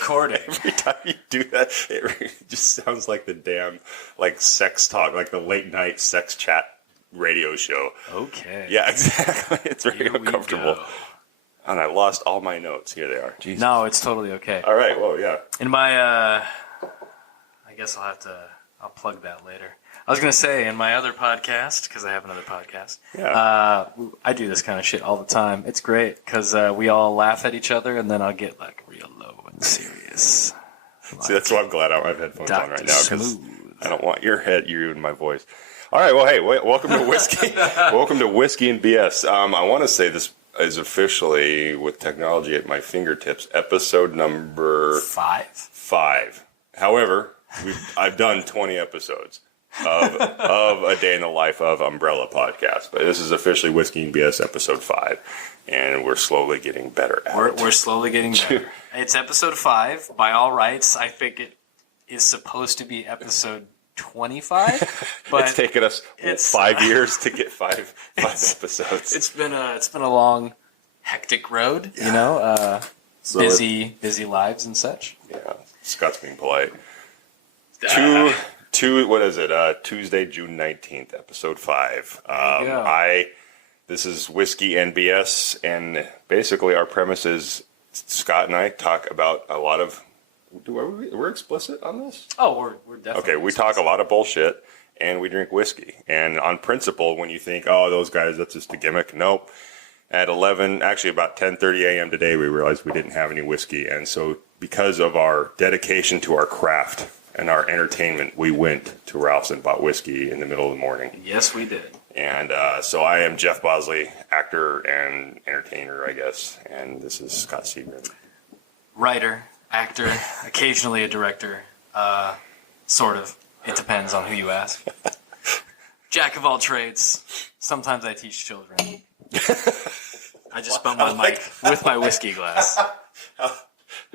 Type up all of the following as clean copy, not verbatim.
recording. Every time you do that, it just sounds like the damn, like, sex talk, like the late night sex chat radio show. Okay. Yeah, exactly. It's very Here we uncomfortable. go. And I lost all my notes. Here they are. Jesus. No, it's totally okay. All right. Well, yeah. In my, I guess I'll plug that later. I was going to say, in my other podcast, because I have another podcast, Yeah. I do this kind of shit all the time. It's great, because we all laugh at each other, and then I'll get, like, real low and serious. See, that's why I'm glad I don't have headphones on right now, because Smooth. I don't want your head, you and my voice. All right. Well, hey, welcome to Whiskey. Welcome to Whiskey and BS. I want to say this is officially, with technology at my fingertips, episode number 5. However, I've done 20 episodes of A Day in the Life of Umbrella podcast, but this is officially Whiskey and BS episode 5, and we're slowly getting better at it. We're slowly getting better. It's episode 5. By all rights, I think it is supposed to be episode 25. But it's taken us 5 years to get five episodes. It's been a long, hectic road, you know, busy lives and such. Yeah, Scott's being polite. What is it? Tuesday, June 19th, episode 5. This is Whiskey and BS, and basically our premise is Scott and I talk about a lot of. We're explicit on this? Oh, we're definitely. Okay, we talk a lot of bullshit, and we drink whiskey. And on principle, when you think, oh, those guys, that's just a gimmick. Nope. At 11, actually about 10:30 a.m. today, we realized we didn't have any whiskey, and so because of our dedication to our craft and our entertainment, we went to Ralph's and bought whiskey in the middle of the morning. Yes, we did. And so I am Jeff Bosley, actor and entertainer, I guess, and this is Scott Seagren. Writer, actor, occasionally a director, sort of. It depends on who you ask. Jack of all trades. Sometimes I teach children. I just bump my mic with my whiskey glass.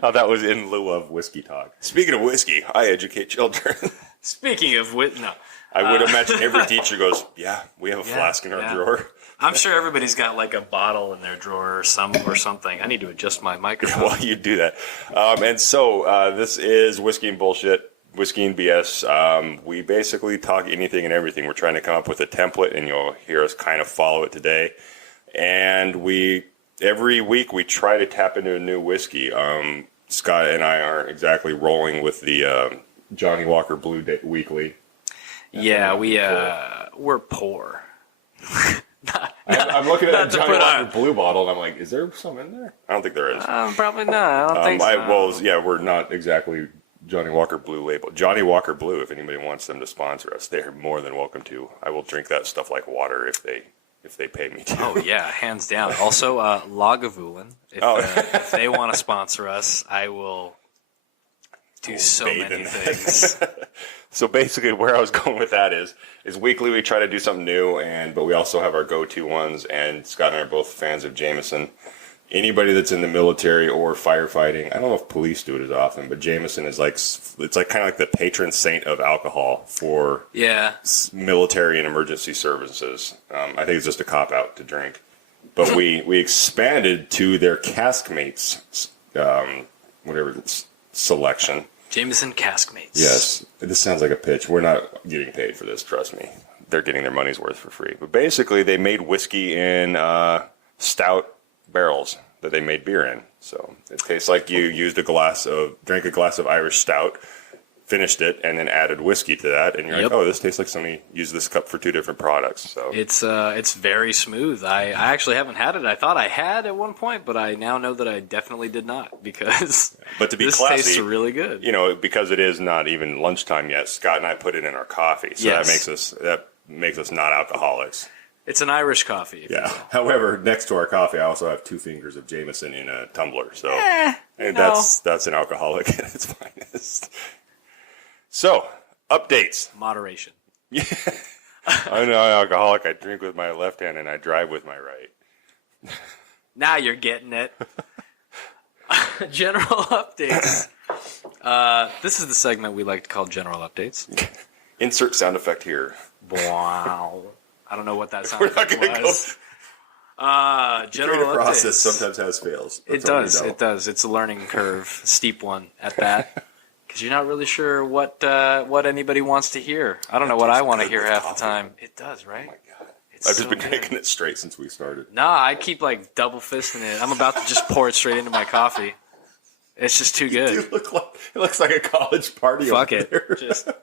Oh, that was in lieu of whiskey talk. Speaking of whiskey, I educate children. Speaking of no. I would imagine every teacher goes, yeah, we have a flask in our drawer. I'm sure everybody's got like a bottle in their drawer or something. I need to adjust my microphone. While you do that. And so this is Whiskey and Bullshit, Whiskey and BS. We basically talk anything and everything. We're trying to come up with a template, and you'll hear us kind of follow it today. And every week we try to tap into a new whiskey. Scott and I aren't exactly rolling with the Johnny Walker Blue Weekly. Yeah, we're poor. I'm looking at a Johnny Walker Blue bottle, and I'm like, is there some in there? I don't think there is. Probably not. I don't think so. We're not exactly Johnny Walker Blue label. Johnny Walker Blue, if anybody wants them to sponsor us, they're more than welcome to. I will drink that stuff like water if they pay me to. Oh, yeah, hands down. Also, Lagavulin. If they want to sponsor us, I will do so many things. So basically where I was going with that is weekly we try to do something new, but we also have our go-to ones, and Scott and I are both fans of Jameson. Anybody that's in the military or firefighting, I don't know if police do it as often, but Jameson is it's like kind of like the patron saint of alcohol for military and emergency services. I think it's just a cop-out to drink. But we expanded to their Caskmates, selection. Jameson Caskmates. Yes. This sounds like a pitch. We're not getting paid for this, trust me. They're getting their money's worth for free. But basically, they made whiskey in stout barrels that they made beer in. So it tastes like you drank a glass of Irish stout, finished it, and then added whiskey to that, and you're like, oh, this tastes like somebody used this cup for 2 different products. So it's very smooth. I actually haven't had it. I thought I had at one point, but I now know that I definitely did not, because but to be this classy, tastes really good. You know, because it is not even lunchtime yet, Scott and I put it in our coffee, so that makes us not alcoholics. It's an Irish coffee. Yeah. However, next to our coffee, I also have 2 fingers of Jameson in a tumbler, so that's an alcoholic at its finest. So, updates. Moderation. Yeah. I'm not an alcoholic. I drink with my left hand and I drive with my right. Now you're getting it. General updates. This is the segment we like to call General Updates. Insert sound effect here. Wow. I don't know what that sound effect was. General Creative process updates. sometimes has fails. It does. It does. It's a learning curve, a steep one at that. Because you're not really sure what anybody wants to hear. I don't know what I want to hear half the time. It does, right? Oh my god! It's I've so just been good. drinking it straight since we started. Nah, I keep like double fisting it. I'm about to just pour it straight into my coffee. It's just too good. Dude, it looks like a college party. Fuck over it. there.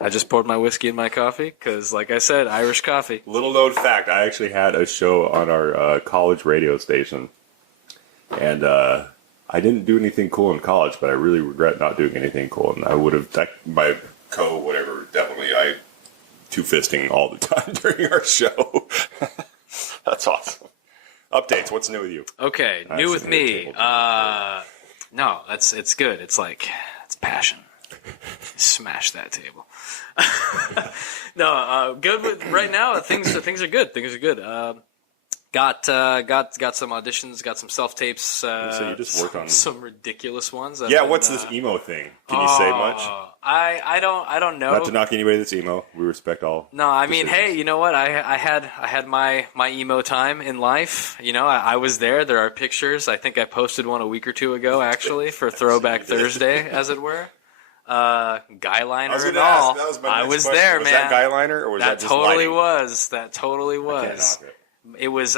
I just poured my whiskey in my coffee because, like I said, Irish coffee. Little known fact: I actually had a show on our college radio station, and I didn't do anything cool in college, but I really regret not doing anything cool. And I would have my whatever definitely I two-fisting all the time during our show. That's awesome. Updates. What's new with you? Okay, I new with actually me. hit a table. No, it's good. It's passion. Smash that table. No, good with right now. Things are good. Things are good. Got some auditions. Got some self tapes. So you just work on some ridiculous ones. Yeah. What's this emo thing? Can you say much? I don't know. Not to knock anybody that's emo. We respect all. No, I mean, decisions. hey, you know what? I had my emo time in life. You know, I was there. There are pictures. I think I posted one a week or two ago, actually, for Throwback Thursday, as it were. Guyliner I was and gonna all. ask, that was my I next was question. there, was man. that guyliner or was that That just totally lighting? was. That totally I can't was. knock it. It was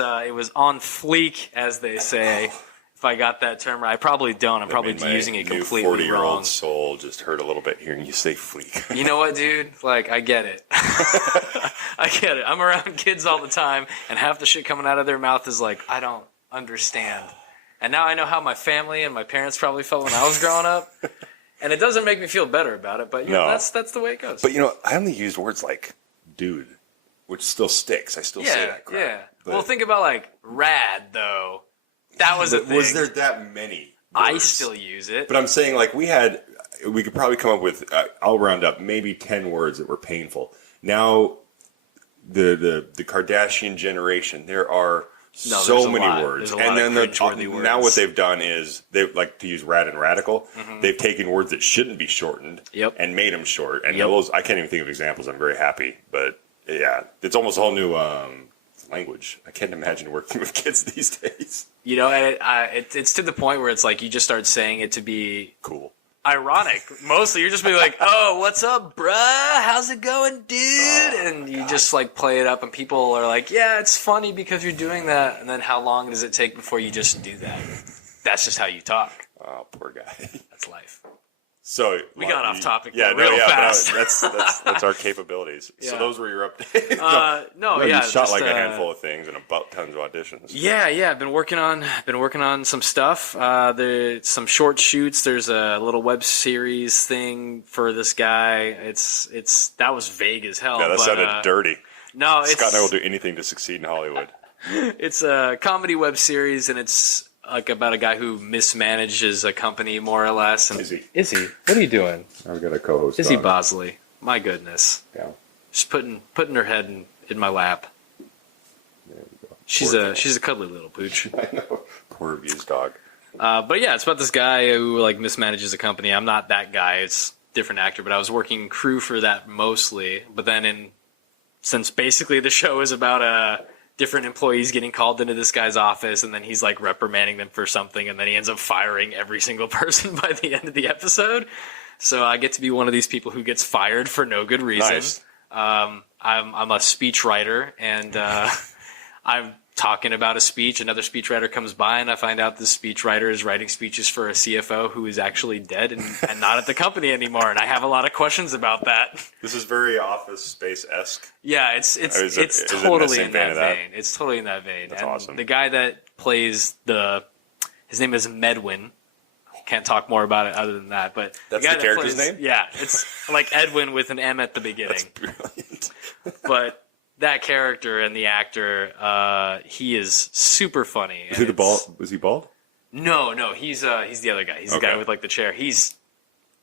on fleek, as they say. If I got that term right, I probably don't. I'm probably Made my using it new completely 40-year-old wrong. soul just hurt a little bit hearing you say fleek. You know what, dude? Like, I get it. I get it. I'm around kids all the time, and half the shit coming out of their mouth is like, I don't understand. And now I know how my family and my parents probably felt when I was growing up. And it doesn't make me feel better about it, but you know, No. that's the way it goes. But you know, I only used words like dude, which still sticks. I still say that crap. yeah. But Well, think about like rad though. That was a thing. was there that many I words? still use it. But I'm saying like we could probably come up with I'll round up maybe 10 words that were painful. Now the Kardashian generation, there are No, so there's a many lot. words. There's a And lot of then cringeworthy now words. what they've done is they like to use rad and radical. They've taken words that shouldn't be shortened Yep. and made them short. And Yep. those I can't even think of examples. I'm very happy, but yeah, it's almost a whole new language. I can't imagine working with kids these days. You know, and it's to the point where it's like you just start saying it to be Cool. ironic. Mostly, you're just be like, "Oh, what's up, bruh? How's it going, dude?" And you just like play it up, and people are like, "Yeah, it's funny because you're doing that." And then how long does it take before you just do that? That's just how you talk. Oh, poor guy. That's life. So We got off topic Yeah, real fast. But that's our capabilities. So Yeah. those were your updates. No, You yeah, shot just, like a handful of things and about tons of auditions. Yeah, I've been working on some stuff. There's some short shoots. There's a little web series thing for this guy. It's that was vague as hell. Yeah, that but, sounded dirty. No, it's Scott and I will do anything to succeed in Hollywood. It's a comedy web series, and it's like about a guy who mismanages a company more or less. And Izzy. what are you doing? I've got a co-host. Izzy dog. Bosley. My goodness, Yeah. just putting her head in my lap. There we go. She's Poor a cuddly little pooch. I know. Poor abused dog. But yeah, it's about this guy who like mismanages a company. I'm not that guy. It's a different actor, but I was working crew for that mostly. But then since basically the show is about different employees getting called into this guy's office, and then he's like reprimanding them for something, and then he ends up firing every single person by the end of the episode. So I get to be one of these people who gets fired for no good reason. Nice. I'm a speech writer, and I'm talking about a speech. Another speechwriter comes by, and I find out this speechwriter is writing speeches for a CFO who is actually dead and not at the company anymore. And I have a lot of questions about that. This is very Office Space-esque. Yeah, it's Is it in the totally same in vein that of that? vein. It's totally in that vein. That's and awesome. The guy that plays his name is Medwin. Can't talk more about it other than that. But That's guy the that character's plays- name? Yeah, it's like Edwin with an M at the beginning. That's brilliant. But that character and the actor, he is super funny. Is he and the bald? Was he bald? No, he's the other guy. He's the Okay. guy with like the chair. He's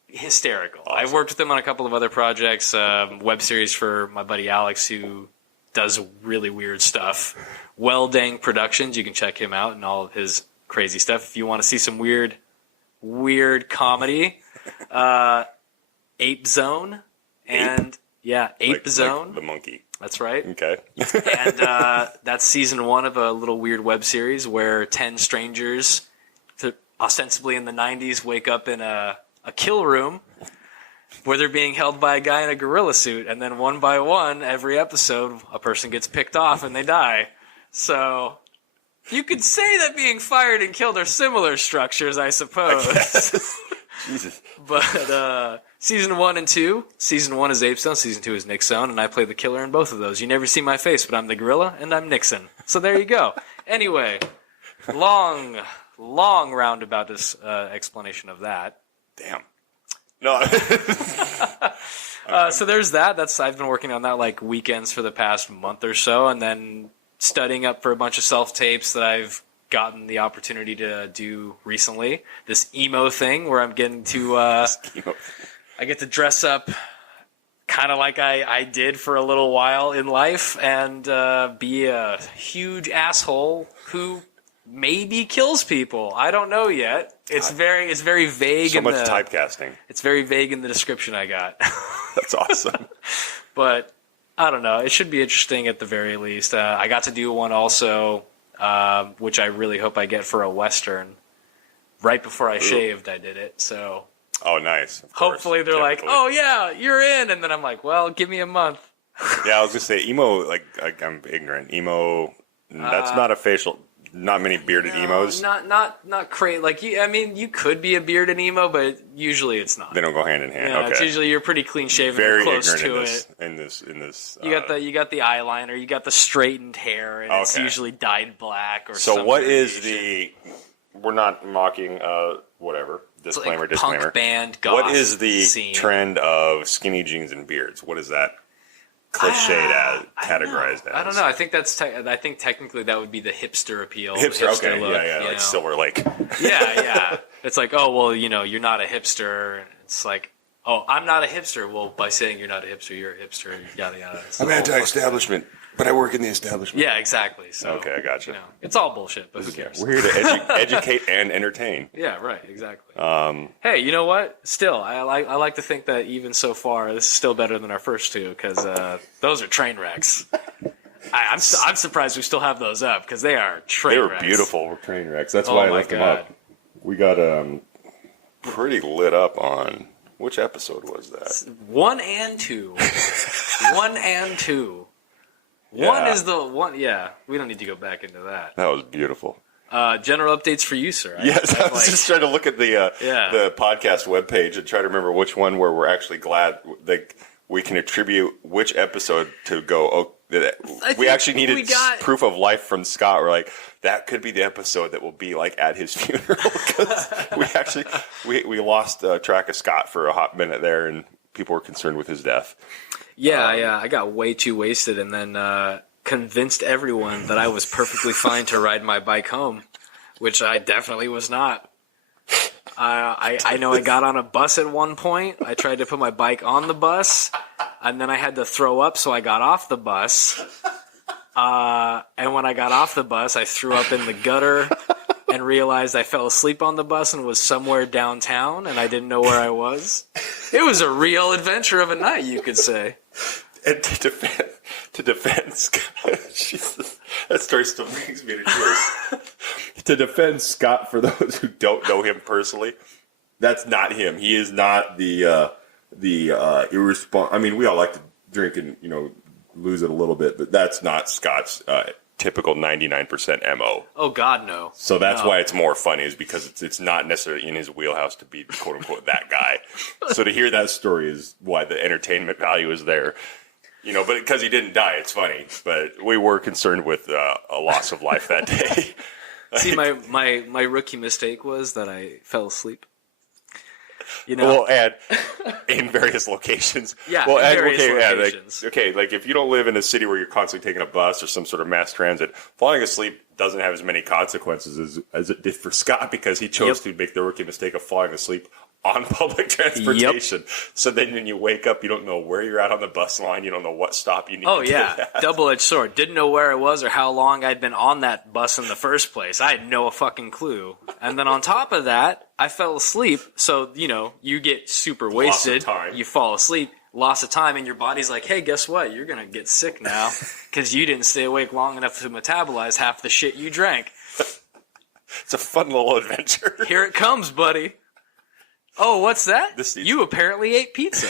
hysterical. Awesome. I've worked with him on a couple of other projects, web series for my buddy Alex, who does really weird stuff. Well Dang Productions, you can check him out and all of his crazy stuff. If you want to see some weird comedy, Ape Zone and Ape Like Zone. the monkey. That's right. Okay. And that's season 1 of a little weird web series where 10 strangers, ostensibly in the 90s, wake up in a kill room where they're being held by a guy in a gorilla suit, and then one by one, every episode, a person gets picked off and they die. So you could say that being fired and killed are similar structures, I suppose. Jesus. But season 1 and 2, season 1 is Ape Stone, season 2 is Nick Stone, and I play the killer in both of those. You never see my face, but I'm the gorilla and I'm Nixon. So there you go. Anyway, long roundabout explanation of that. Damn. No. So there's that. I've been working on that like weekends for the past month or so, and then studying up for a bunch of self-tapes that I've gotten the opportunity to do recently. This emo thing where I'm getting to I get to dress up kind of like I did for a little while in life and be a huge asshole who maybe kills people. I don't know yet. It's very vague. So much typecasting. It's very vague in the description I got. That's awesome. But I don't know. It should be interesting at the very least. I got to do one also, which I really hope I get for a Western. Right before I shaved, I did it. So Oh, nice. hopefully they're like, "Oh yeah, you're in," and then I'm like, "Well, give me a month." Yeah, I was gonna say emo. Like I'm ignorant. Emo. That's not a facial. Not many bearded emos. Not crazy. Like you could be a bearded emo, but usually it's not. They don't go hand in hand. Yeah, Okay. it's usually you're pretty clean shaven, Very close ignorant to in it. this. You got the eyeliner, you got the straightened hair, and it's Okay. usually dyed black or. So some what is variation. we're not mocking whatever It's disclaimer like disclaimer. punk band goth What is the scene. trend of skinny jeans and beards? What is that cliched as, categorized as? I don't know. I think I think technically that would be the hipster appeal. Hipster, okay, look, yeah, you like know? Silver Lake. Yeah. It's like, oh well, you're not a hipster. It's like, oh, I'm not a hipster. Well, by saying you're not a hipster, you're a hipster. Yada yada. It's I'm the whole anti-establishment, but I work in the establishment. Yeah, exactly. So Okay, I gotcha. it's all bullshit, but who cares? We're here to educate and entertain. Yeah, right, exactly. Hey, you know what? Still, I like to think that even so far, this is still better than our first two because those are train wrecks. I'm surprised we still have those up because they are train They were wrecks. beautiful train wrecks. That's Oh why I my left them God. up. We got pretty lit up on which episode was that? 1 and 2. 1 and 2. Yeah. One is the one. Yeah, we don't need to go back into that. That was beautiful. General updates for you, sir. Yes, I was just trying to look at the podcast webpage and try to remember which one where we're actually glad that we can attribute which episode to go. Oh, we actually needed proof of life from Scott. We're like, that could be the episode that will be like at his funeral because we lost track of Scott for a hot minute there, and people were concerned with his death. Yeah. I got way too wasted and then convinced everyone that I was perfectly fine to ride my bike home, which I definitely was not. I know I got on a bus at one point. I tried to put my bike on the bus, and then I had to throw up, so I got off the bus. And when I got off the bus, I threw up in the gutter and realized I fell asleep on the bus and was somewhere downtown, and I didn't know where I was. It was a real adventure of a night, you could say. And to defend Scott, Jesus, that story still brings me to tears. To defend Scott, for those who don't know him personally, that's not him. He is not the irresponsible. I mean, we all like to drink and lose it a little bit, but that's not Scott's typical 99% MO. Oh God, no. So that's why it's more funny, is because it's not necessarily in his wheelhouse to be quote unquote that guy. So to hear that story is why the entertainment value is there. But because he didn't die, it's funny. But we were concerned with a loss of life that day. See, my rookie mistake was that I fell asleep. Well, and in various locations. Yeah, well, in various locations. Like if you don't live in a city where you're constantly taking a bus or some sort of mass transit, falling asleep doesn't have as many consequences as it did for Scott, because he chose to make the rookie mistake of falling asleep on public transportation. Yep. So then when you wake up, you don't know where you're at on the bus line. You don't know what stop you need to get at. Double-edged sword. Didn't know where I was or how long I'd been on that bus in the first place. I had no fucking clue. And then on top of that, I fell asleep. So, you get super wasted. You fall asleep. loss of time, and your body's like, hey, guess what? You're going to get sick now because you didn't stay awake long enough to metabolize half the shit you drank. It's a fun little adventure. Here it comes, buddy. Oh, what's that? You apparently ate pizza.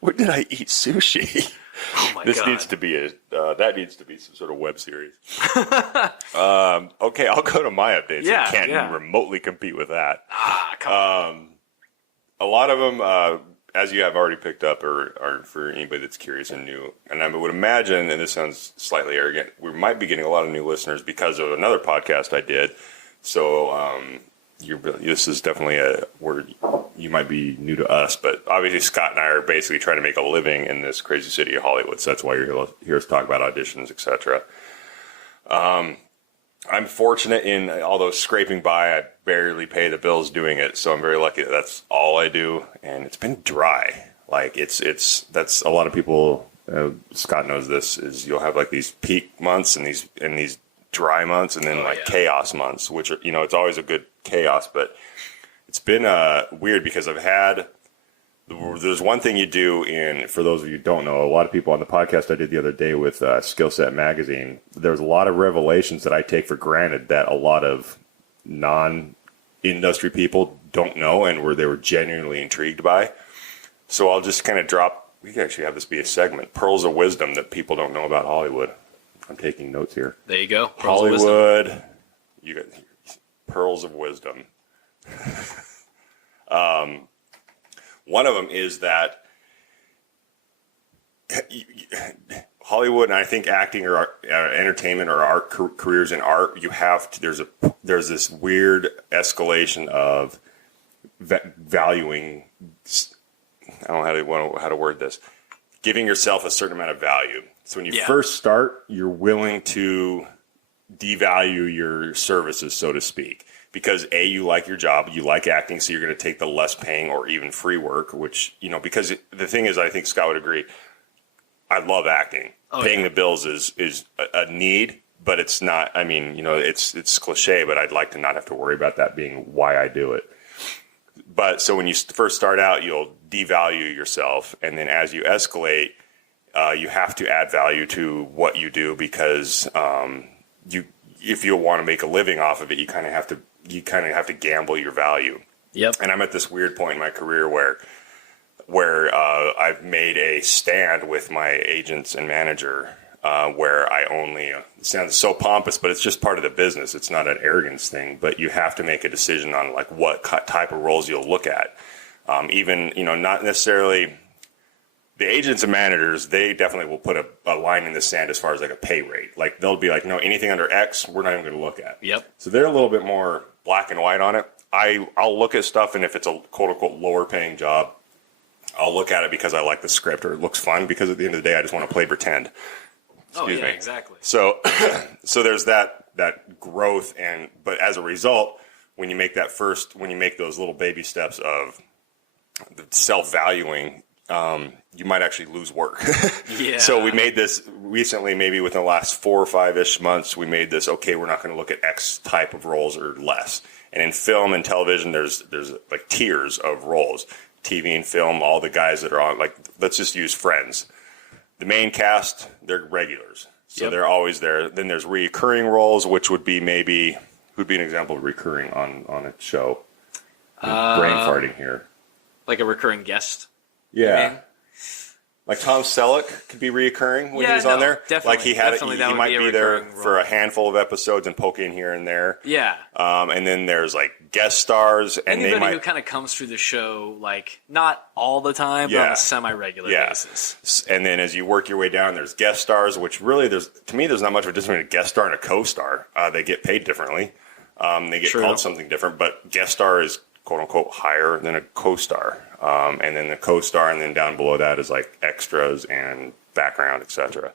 When did I eat sushi? Oh my This God. needs to be that needs to be some sort of web series. Okay, I'll go to my updates. Yeah, I can't yeah. remotely compete with that. Come on. A lot of them, as you have already picked up, are for anybody that's curious and new. And I would imagine, and this sounds slightly arrogant, we might be getting a lot of new listeners because of another podcast I did. So this is definitely where you might be new to us. But obviously Scott and I are basically trying to make a living in this crazy city of Hollywood. So that's why you're here to talk about auditions, etc. I'm fortunate in, although scraping by, I barely pay the bills doing it. So I'm very lucky that that's all I do. And it's been dry. Like that's a lot of people, Scott knows this, is you'll have like these peak months and these dry months and then chaos months, which are, it's always a good chaos, but it's been weird because there's one thing you do for those of you who don't know, a lot of people on the podcast I did the other day with Skill Set Magazine, there's a lot of revelations that I take for granted that a lot of non-industry people don't know and where they were genuinely intrigued by. So I'll just kind of we can actually have this be a segment, Pearls of Wisdom that people don't know about Hollywood. I'm taking notes here. There you go. Pearls Hollywood, you got Pearls of Wisdom. One of them is that Hollywood, and I think acting or entertainment or art careers in art, there's this weird escalation of valuing. I don't know how to word this. Giving yourself a certain amount of value. So when you first start, you're willing to devalue your services, so to speak. Because you like your job, you like acting, so you're going to take the less paying or even free work, which, because the thing is, I think Scott would agree, I love acting. Paying the bills is a need, but it's not, it's cliche, but I'd like to not have to worry about that being why I do it. But so when you first start out, you'll devalue yourself, and then as you escalate, you have to add value to what you do because if you want to make a living off of it, you kind of have to gamble your value. Yep. And I'm at this weird point in my career where I've made a stand with my agents and manager where I only it sounds so pompous, but it's just part of the business. It's not an arrogance thing, but you have to make a decision on like what type of roles you'll look at. Even not necessarily. The agents and managers, they definitely will put a line in the sand as far as like a pay rate. Like they'll be like, no, anything under X, we're not even going to look at. Yep. So they're a little bit more black and white on it. I'll look at stuff, and if it's a quote unquote lower paying job, I'll look at it because I like the script or it looks fun. Because at the end of the day, I just want to play pretend. Excuse me. Exactly. So, so there's that growth, but as a result, when you make those little baby steps of the self-valuing. You might actually lose work. Yeah. So we made this recently, maybe within the last 4 or 5-ish months, we made this, okay, we're not going to look at X type of roles or less. And in film and television, there's like tiers of roles. TV and film, all the guys that are on, like, let's just use Friends. The main cast, they're regulars. So they're always there. Then there's recurring roles, which would be who'd be an example of recurring on a show. Brain farting here. Like a recurring guest. Yeah. Like Tom Selleck could be reoccurring when he was on there. Definitely. Like he might be there for a handful of episodes and poke in here and there. Yeah. And then there's like guest stars, and anybody who kind of comes through the show, like not all the time, but on a semi-regular basis. And then as you work your way down, there's guest stars, which really there's not much of a difference between a guest star and a co-star. They get paid differently. They get called something different, but guest star is quote unquote higher than a co-star. And then the co-star, and then down below that is like extras and background, etc.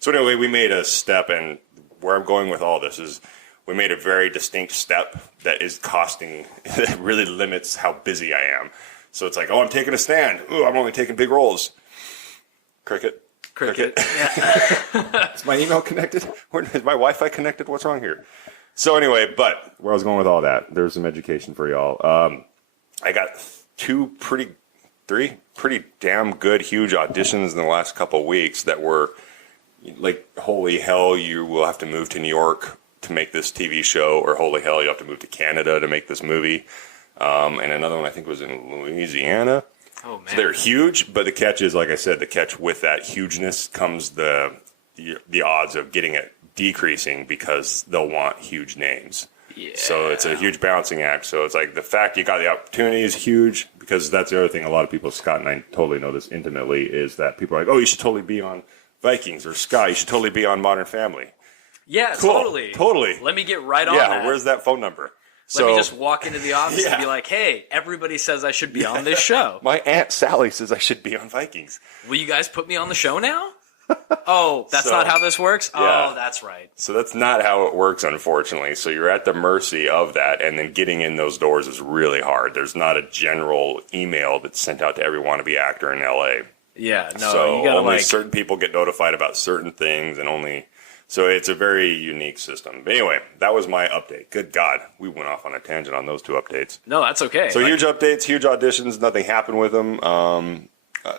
So anyway, we made a step, and where I'm going with all this is we made a very distinct step that is costing, that really limits how busy I am. So it's like, oh, I'm taking a stand. Ooh, I'm only taking big roles. Cricket. Yeah. Is my email connected? Is my Wi-Fi connected? What's wrong here? So anyway, but where I was going with all that, there's some education for y'all. I got 2 pretty pretty damn good, huge auditions in the last couple of weeks that were like, holy hell, you will have to move to New York to make this TV show, or holy hell, you have to move to Canada to make this movie. And another one I think was in Louisiana. Oh man, So they're huge, but the catch is, like I said, the catch with that hugeness comes the odds of getting it decreasing because they'll want huge names. yeah. So it's a huge balancing act. So it's like the fact you got the opportunity is huge, because that's the other thing a lot of people, Scott and I totally know this intimately, is that people are like, oh, you should totally be on Vikings, or Scott, you should totally be on Modern Family. Yeah, Cool. totally. Let me get right on that. Yeah, where's that phone number? Let me just walk into the office Yeah. and be like, hey, everybody says I should be on this show. My Aunt Sally says I should be on Vikings. Will you guys put me on the show now? Oh, that's So, not how this works? yeah. Oh, that's right. So that's not how it works, unfortunately. So you're at the mercy of that, and then getting in those doors is really hard. There's not a general email that's sent out to every wannabe actor in LA. Yeah, no, So you gotta only like... certain people get notified about certain things, and only... So it's a very unique system. But anyway, that was my update. Good God, we went off on a tangent on those two updates. No, that's okay. So huge updates, huge auditions. Nothing happened with them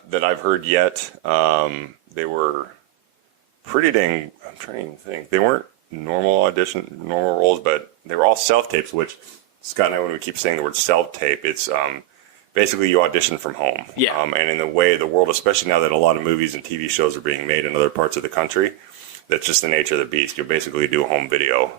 that I've heard yet. They were pretty dang... I'm trying to think. They weren't normal roles, but they were all self-tapes, which Scott and I, when we keep saying the word self-tape, it's... basically, you audition from home. Yeah. And in the way the world, especially now that a lot of movies and TV shows are being made in other parts of the country, that's just the nature of the beast. You basically do a home video.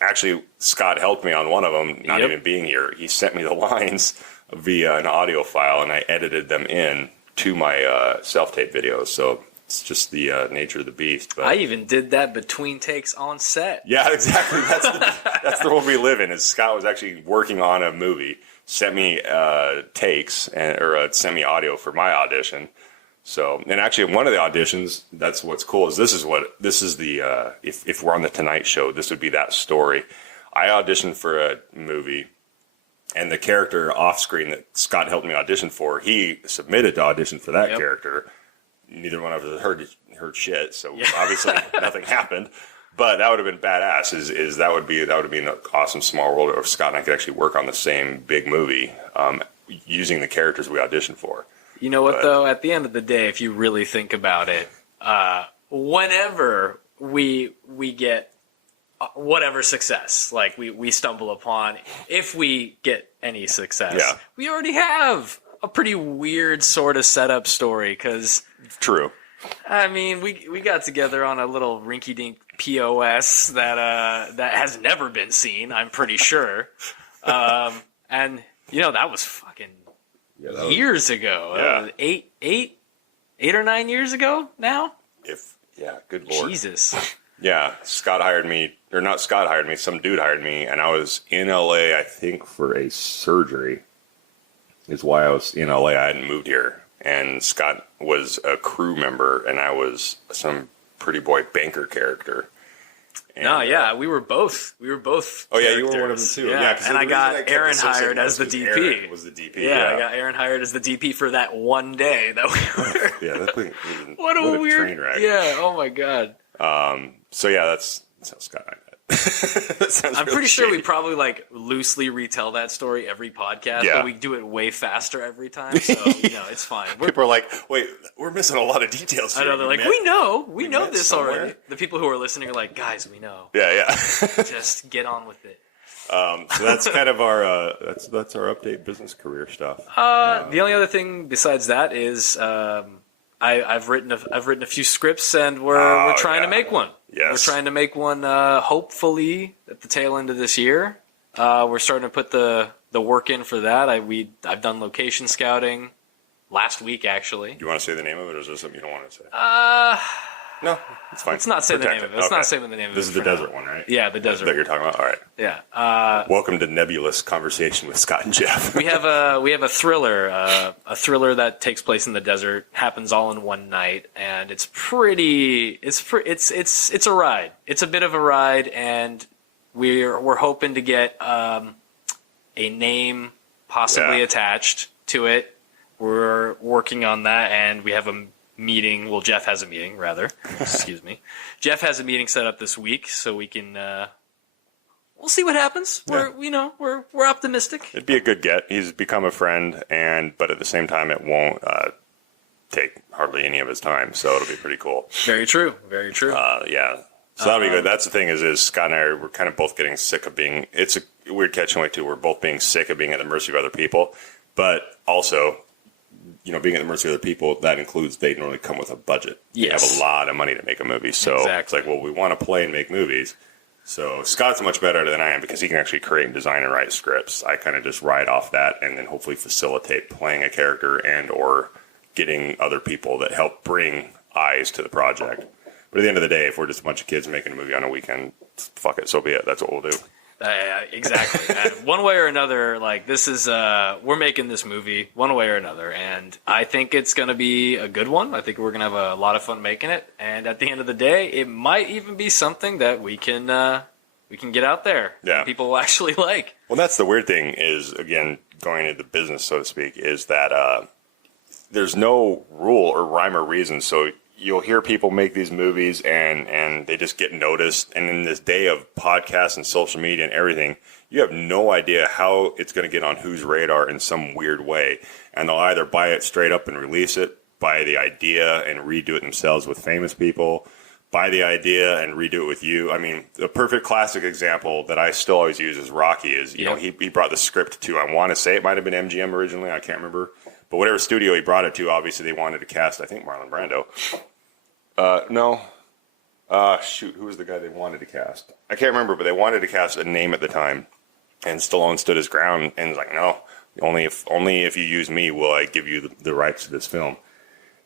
Actually, Scott helped me on one of them, not Yep. even being here. He sent me the lines via an audio file, and I edited them in to my self-tape videos. So it's just the nature of the beast. But I even did that between takes on set. yeah, exactly. That's the world we live in. Is Scott was actually working on a movie, sent me takes or sent me audio for my audition. So, and actually, one of the auditions, that's what's cool is this is the if we're on the Tonight Show, this would be that story. I auditioned for a movie, and the character off screen that Scott helped me audition for, he submitted to audition for that Yep. character. Neither one of us heard shit, so obviously nothing happened. But that would have been badass. Is that would have been an awesome small world if Scott and I could actually work on the same big movie using the characters we auditioned for. You know what, though? At the end of the day, if you really think about it, whenever we get whatever success, like we stumble upon, if we get any success, Yeah. we already have a pretty weird sort of setup story, because... True. I mean, we got together on a little rinky-dink POS that has never been seen, I'm pretty sure. And, you know, that was fucking years ago. Yeah. 8 or 9 years ago now? Good Lord. Jesus. Yeah, Scott hired me, or not Scott hired me, some dude hired me, and I was in LA, I think, for a surgery. Is why I was in LA. I hadn't moved here. And Scott was a crew member, and I was some pretty boy banker character. And, we were both. Oh yeah, you were one of them too. Yeah, 'cause and the I reason got kept Aaron associating hired as the was 'cause DP. Aaron was the DP. Yeah, I got Aaron hired as the DP for that one day that we were. Yeah, that thing, What a weird train wreck. Yeah. Oh my god. So yeah, that's how Scott and I met. That sounds I'm really pretty sure we shady. probably like loosely retell that story every podcast, Yeah. but we do it way faster every time. So it's fine. People are like, "Wait, we're missing a lot of details I here." know they're You like, met- we know met this somewhere?" already. The people who are listening are like, guys, we know. Yeah. Just get on with it. So that's kind of our that's our update business career stuff. The only other thing besides that is I've written a few scripts and we're trying to make one. Yes. We're trying to make one hopefully at the tail end of this year. We're starting to put the work in for that. I've done location scouting last week actually. Do you want to say the name of it, or is there something you don't want to say? No, it's fine. Let's not say Protect the name of it. it. Let's Okay. not say the name of it. This is the for now. desert one, right? Yeah, the desert. That you're talking about. All right. Yeah. Welcome to Nebulous Conversation with Scott and Jeff. We have a thriller that takes place in the desert, happens all in one night, and it's a ride. It's a bit of a ride, and we're hoping to get a name possibly attached to it. We're working on that, and we have a meeting. Well, Jeff has a meeting, rather. Excuse me. Jeff has a meeting set up this week, so we can we'll see what happens. We're optimistic. It'd be a good get. He's become a friend, but at the same time, it won't take hardly any of his time, so it'll be pretty cool. Very true. Very true. Yeah. So that'll be good. That's the thing is Scott and I, we're kind of both getting sick of being, it's a weird catch-22. We're both being sick of being at the mercy of other people, but also, being at the mercy of other people, that includes they normally come with a budget. Yes. They have a lot of money to make a movie. So It's like, well, we want to play and make movies. So Scott's much better than I am because he can actually create and design and write scripts. I kind of just ride off that and then hopefully facilitate playing a character and or getting other people that help bring eyes to the project. But at the end of the day, if we're just a bunch of kids making a movie on a weekend, fuck it, so be it. That's what we'll do. Exactly. One way or another, this is we're making this movie one way or another, and I think it's going to be a good one. I think we're going to have a lot of fun making it, and at the end of the day, it might even be something that we can get out there. Yeah. People will actually like. Well, that's the weird thing is, again, going into the business, so to speak, is that there's no rule or rhyme or reason. So you'll hear people make these movies and they just get noticed. And in this day of podcasts and social media and everything, you have no idea how it's going to get on whose radar in some weird way. And they'll either buy it straight up and release it, buy the idea and redo it themselves with famous people, buy the idea and redo it with you. I mean, the perfect classic example that I still always use is Rocky is, he brought the script to, I want to say it might have been MGM originally, I can't remember. But whatever studio he brought it to, obviously they wanted to cast, I think, Marlon Brando. No. Shoot, who was the guy they wanted to cast? I can't remember, but they wanted to cast a name at the time. And Stallone stood his ground and was like, no, only if you use me will I give you the rights to this film.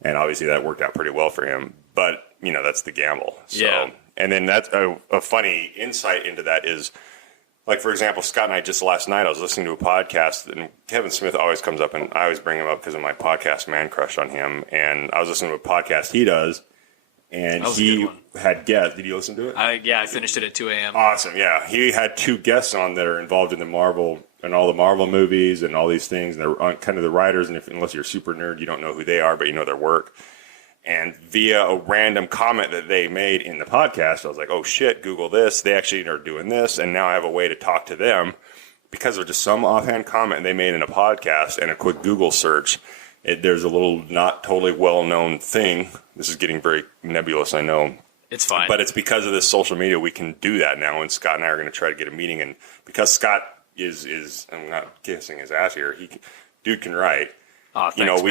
And obviously that worked out pretty well for him. But, that's the gamble. So, yeah. And then that's a funny insight into that is, like, for example, Scott and I just last night, I was listening to a podcast, and Kevin Smith always comes up, and I always bring him up because of my podcast, Man Crush on him. And I was listening to a podcast he does, and he had guests. Did you listen to it? I finished it at 2 a.m. Awesome, yeah. He had 2 guests on that are involved in the Marvel and all the Marvel movies and all these things. And they're kind of the writers, and unless you're a super nerd, you don't know who they are, but you know their work. And via a random comment that they made in the podcast, I was like, oh shit, Google this. They actually are doing this. And now I have a way to talk to them because of just some offhand comment they made in a podcast and a quick Google search. There's a little not totally well-known thing. This is getting very nebulous, I know. It's fine. But it's because of this social media we can do that now. And Scott and I are going to try to get a meeting. And because Scott is I'm not kissing his ass here, dude can write. Oh, thanks,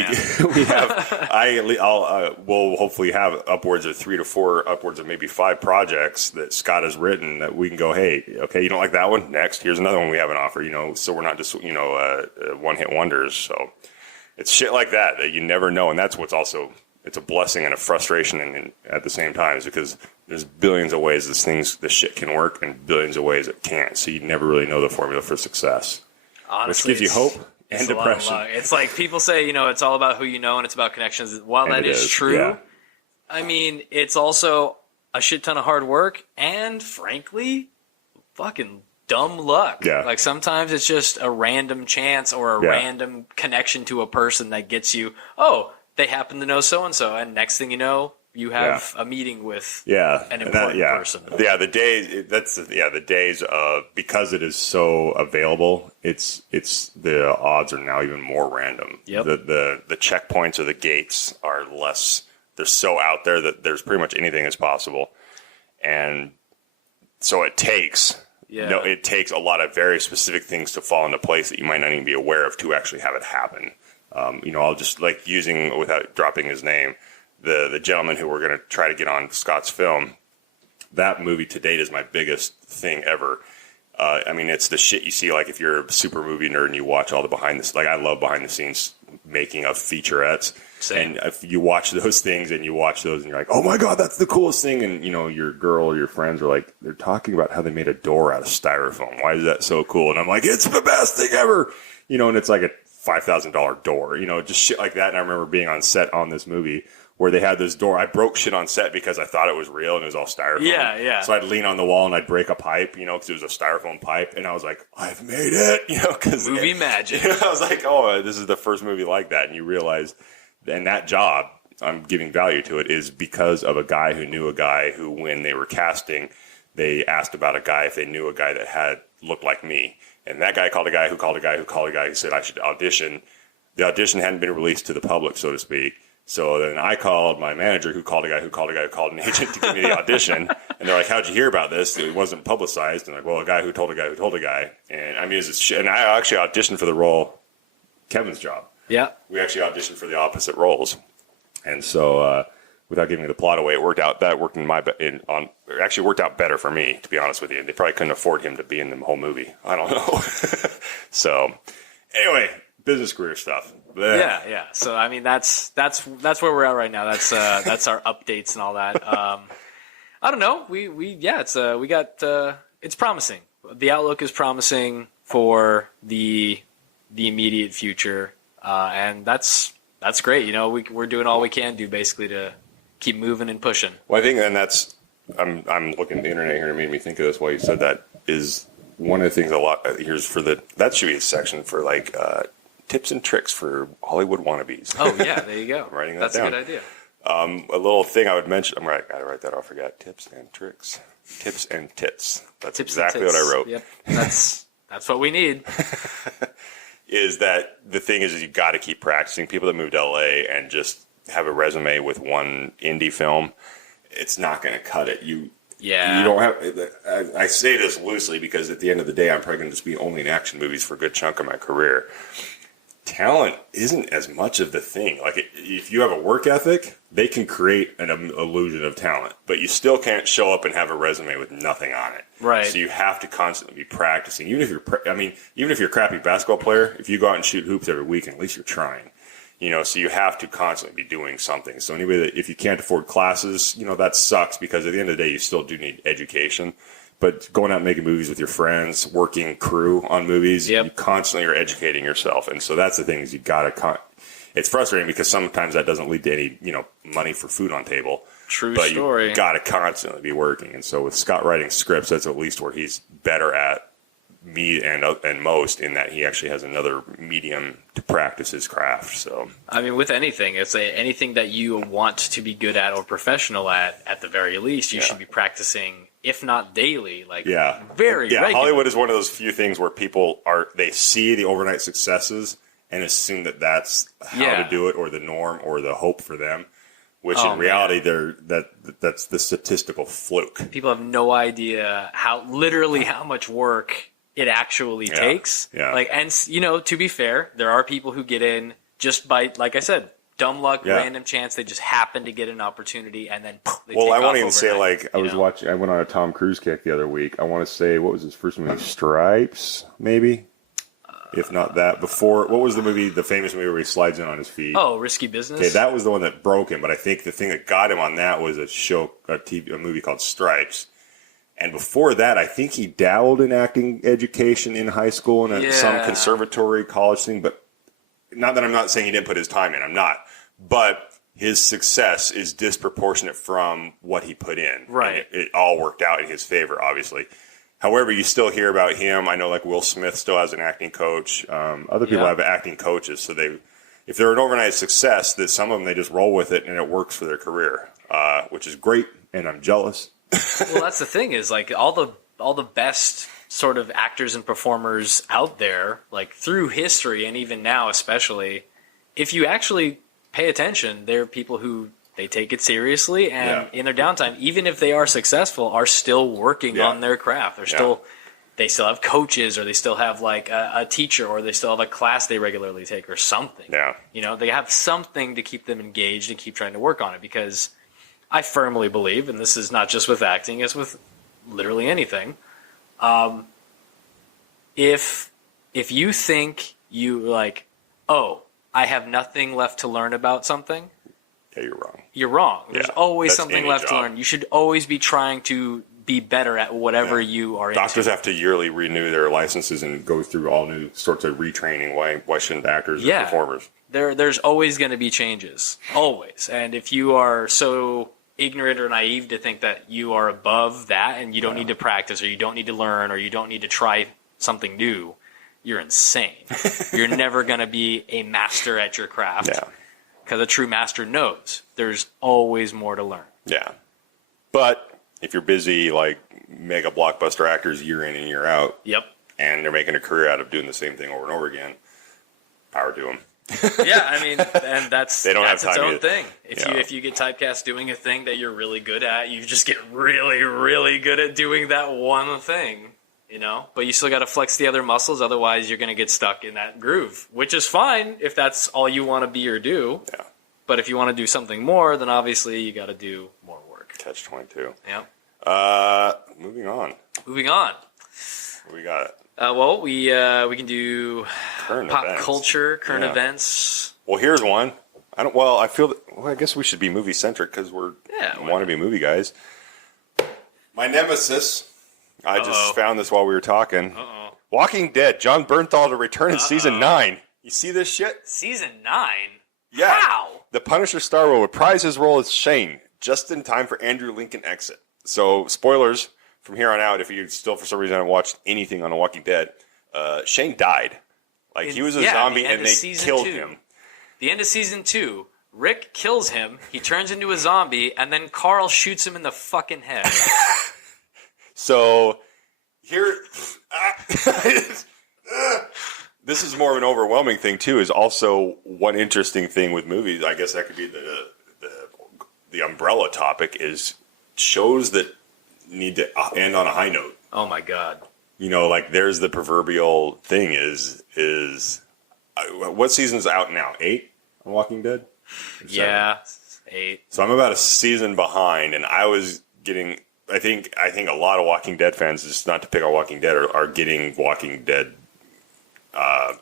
we have. We'll hopefully have upwards of 3 to 4, upwards of maybe 5 projects that Scott has written that we can go, hey, okay, you don't like that one? Next, here's another one we have an offer. So we're not just one-hit wonders. So it's shit like that you never know, and that's what's also it's a blessing and a frustration, and at the same time, is because there's billions of ways this shit can work, and billions of ways it can't. So you never really know the formula for success, honestly, which gives you hope. And depression. It's like people say, it's all about who you know and it's about connections. While that is true, yeah. I mean, it's also a shit ton of hard work and, frankly, fucking dumb luck. Yeah. Like sometimes it's just a random chance or a random connection to a person that gets you, oh, they happen to know so-and-so. And next thing you know, you have a meeting with an important person. Yeah, the days of, because it is so available, it's the odds are now even more random. Yep. The checkpoints or the gates are less. They're so out there that there's pretty much anything is possible, and so it takes. Yeah. It takes a lot of very specific things to fall into place that you might not even be aware of to actually have it happen. I'll just using without dropping his name. The gentleman who we're going to try to get on Scott's film, that movie to date is my biggest thing ever. It's the shit you see, if you're a super movie nerd and you watch all the behind the scenes. I love behind the scenes making of featurettes. Same. And if you watch those things and you watch those and you're like, oh my God, that's the coolest thing. And, your girl or your friends are like, they're talking about how they made a door out of styrofoam. Why is that so cool? And I'm like, it's the best thing ever. And it's like a $5,000 door, just shit like that. And I remember being on set on this movie where they had this door. I broke shit on set because I thought it was real and it was all styrofoam. Yeah, yeah. So I'd lean on the wall and I'd break a pipe, because it was a styrofoam pipe. And I was like, I've made it, because movie magic. I was like, oh, this is the first movie like that. And you realize, and that job, I'm giving value to it, is because of a guy who knew a guy who, when they were casting, they asked about a guy, if they knew a guy that had looked like me. And that guy called a guy who called a guy who called a guy who said I should audition. The audition hadn't been released to the public, so to speak. So then I called my manager who called a guy who called a guy who called an agent to give me the audition. And they're like, how'd you hear about this? It wasn't publicized. And I'm like, well, a guy who told a guy who told a guy. And I mean, and I actually auditioned for the role, Kevin's job. Yeah. We actually auditioned for the opposite roles. And so, without giving the plot away, it worked out. That worked it actually worked out better for me, to be honest with you. They probably couldn't afford him to be in the whole movie. I don't know. So, anyway, business career stuff. Blech. Yeah. So I mean, that's where we're at right now. That's our updates and all that. I don't know. It's promising. The outlook is promising for the immediate future, and that's great. You know, we're doing all we can do basically to keep moving and pushing. Well, I think, and that's I'm looking at the internet here. It made me think of this while you said that. Is one of the things here's for that should be a section for like tips and tricks for Hollywood wannabes. Oh yeah, there you go. I'm writing that That's down. a good idea. A little thing I would mention. I gotta write that off. I forgot tips and tricks, tips and tits. That's Tips exactly and what tits. I wrote. Yep, that's what we need. Is that the thing is you got to keep practicing. People that move to LA and just have a resume with one indie film, it's not going to cut it. You don't have. I say this loosely because at the end of the day, I'm probably going to just be only in action movies for a good chunk of my career. Talent isn't as much of the thing. Like if you have a work ethic, they can create an illusion of talent, but you still can't show up and have a resume with nothing on it. Right. So you have to constantly be practicing. Even if you're a crappy basketball player, if you go out and shoot hoops every weekend, at least you're trying. You know, so you have to constantly be doing something. So anybody that, if you can't afford classes, you know, that sucks because at the end of the day, you still do need education. But going out and making movies with your friends, working crew on movies, Yep. You constantly are educating yourself. And so that's the thing is you got to it's frustrating because sometimes that doesn't lead to any, money for food on table. True but story. You got to constantly be working. And so with Scott writing scripts, that's at least where he's better at me and most in that he actually has another medium to practice his craft. So I mean, with anything, it's anything that you want to be good at or professional at the very least, you should be practicing, if not daily, very regularly. Hollywood is one of those few things where people they see the overnight successes and assume that that's how to do it or the norm or the hope for them, which in reality that's the statistical fluke. People have no idea how much work it actually takes. Yeah. And to be fair, there are people who get in just by, like I said, dumb luck, random chance. They just happen to get an opportunity, and then they take off I won't even say overnight, I went on a Tom Cruise kick the other week. I want to say, what was his first movie? Stripes, maybe. If not that, before what was the famous movie where he slides in on his feet? Oh, Risky Business. Okay, that was the one that broke him. But I think the thing that got him on that was a movie called Stripes. And before that, I think he dabbled in acting education in high school and at some conservatory college thing. But not that I'm not saying he didn't put his time in. I'm not. But his success is disproportionate from what he put in. Right. And it all worked out in his favor, obviously. However, you still hear about him. I know like Will Smith still has an acting coach. Other people have acting coaches. So if they're an overnight success, that some of them, they just roll with it and it works for their career, which is great. And I'm jealous. Well, that's the thing is all the best sort of actors and performers out there, through history and even now especially, if you actually pay attention, they're people who they take it seriously and in their downtime, even if they are successful, are still working on their craft. They still have coaches, or they still have a teacher, or they still have a class they regularly take or something. Yeah. They have something to keep them engaged and keep trying to work on it, because I firmly believe, and this is not just with acting, it's with literally anything. If you think I have nothing left to learn about something, yeah, you're wrong. You're wrong. There's always something left to job. learn. You should always be trying to be better at whatever you are Doctors into. have to yearly renew their licenses and go through all new sorts of retraining. Why shouldn't actors and performers? There's always going to be changes. Always. And if you are so ignorant or naive to think that you are above that and you don't need to practice, or you don't need to learn, or you don't need to try something new, you're insane. You're never going to be a master at your craft. Yeah. Because a true master knows there's always more to learn. Yeah. But if you're busy, mega blockbuster actors year in and year out. Yep. And they're making a career out of doing the same thing over and over again. Power to them. Yeah, I mean, and that's They don't that's have its time own either. thing. If you get typecast doing a thing that you're really good at, you just get really, really good at doing that one thing. You know, but you still got to flex the other muscles. Otherwise, you're going to get stuck in that groove, which is fine if that's all you want to be or do. Yeah. But if you want to do something more, then obviously you got to do more work. Catch-22. Yeah. Moving on. Moving on. What we got? Well, we can do Current pop events. culture, current Yeah. events. Well, here's one. I feel that. Well, I guess we should be movie centric because we why want to be movie guys. My nemesis. I Uh-oh. just found this while we were talking. Uh-oh. Walking Dead. John Bernthal to return in season 9. You see this shit? Season 9? Yeah. How? The Punisher star will reprise his role as Shane just in time for Andrew Lincoln exit. So, spoilers from here on out. If you still, for some reason, haven't watched anything on The Walking Dead, Shane died. Like, he was a zombie the end and of they season killed 2. him. The end of season 2. Rick kills him, he turns into a zombie, and then Carl shoots him in the fucking head. So here, this is more of an overwhelming thing too. Is also one interesting thing with movies. I guess that could be the umbrella topic is shows that need to end on a high note. Oh my god. You know, like there's the proverbial thing is what season's out now? 8 on Walking Dead. Or 7? Yeah, 8. So I'm about a season behind, and I was getting. I think a lot of Walking Dead fans, just not to pick on Walking Dead, are getting Walking Dead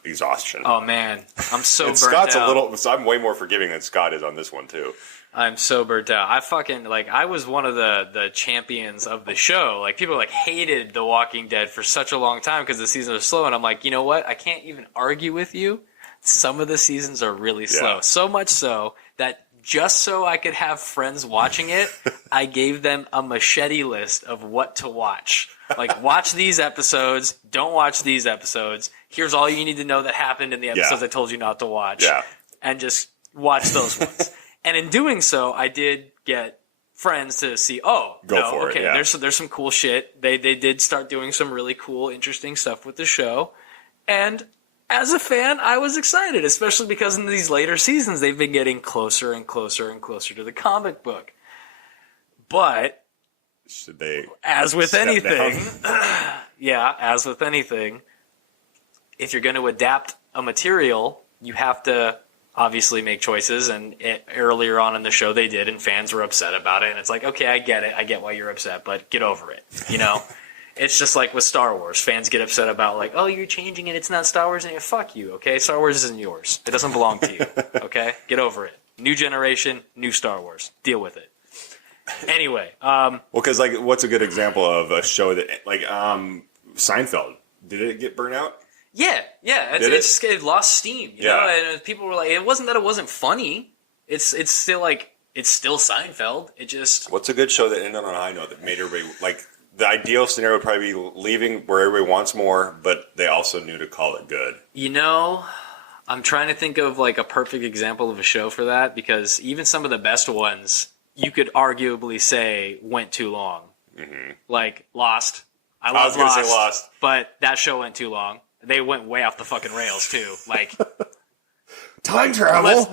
exhaustion. Oh man, I'm so and burnt Scott's out. a little. So I'm way more forgiving than Scott is on this one too. I'm so burnt out. I was one of the champions of the show. Like, people hated The Walking Dead for such a long time because the seasons are slow, and I'm like, you know what? I can't even argue with you. Some of the seasons are really slow. Yeah. So much so that just so I could have friends watching it, I gave them a machete list of what to watch. Like, watch these episodes, don't watch these episodes. Here's all you need to know that happened in the episodes I told you not to watch. Yeah. And just watch those ones. And in doing so, I did get friends to see, Go for it, yeah. there's some cool shit. They did start doing some really cool, interesting stuff with the show. And as a fan, I was excited, especially because in these later seasons, they've been getting closer and closer and closer to the comic book. But Should they? as with step anything, down? as with anything, if you're going to adapt a material, you have to obviously make choices. And earlier on in the show, they did, and fans were upset about it. And it's like, okay, I get it. I get why you're upset, but get over it. You know, it's just like with Star Wars. Fans get upset about like, oh, you're changing it. It's not Star Wars. And fuck you. Okay, Star Wars isn't yours. It doesn't belong to you. Okay, get over it. New generation, new Star Wars. Deal with it. Anyway, Well, because like, what's a good example of a show that like Seinfeld? Did it get burnt out? yeah, Did it lost steam. You Yeah. know, and people were like, it wasn't that it wasn't funny. It's still Seinfeld. It just What's a good show that ended on a high note that made everybody like? The ideal scenario would probably be leaving where everybody wants more, but they also knew to call it good. You know, I'm trying to think of like a perfect example of a show for that, because even some of the best ones you could arguably say went too long. Mm-hmm. Like Lost. I was love gonna Lost, say Lost. but that show went too long. They went way off the fucking rails too. Like, Time travel.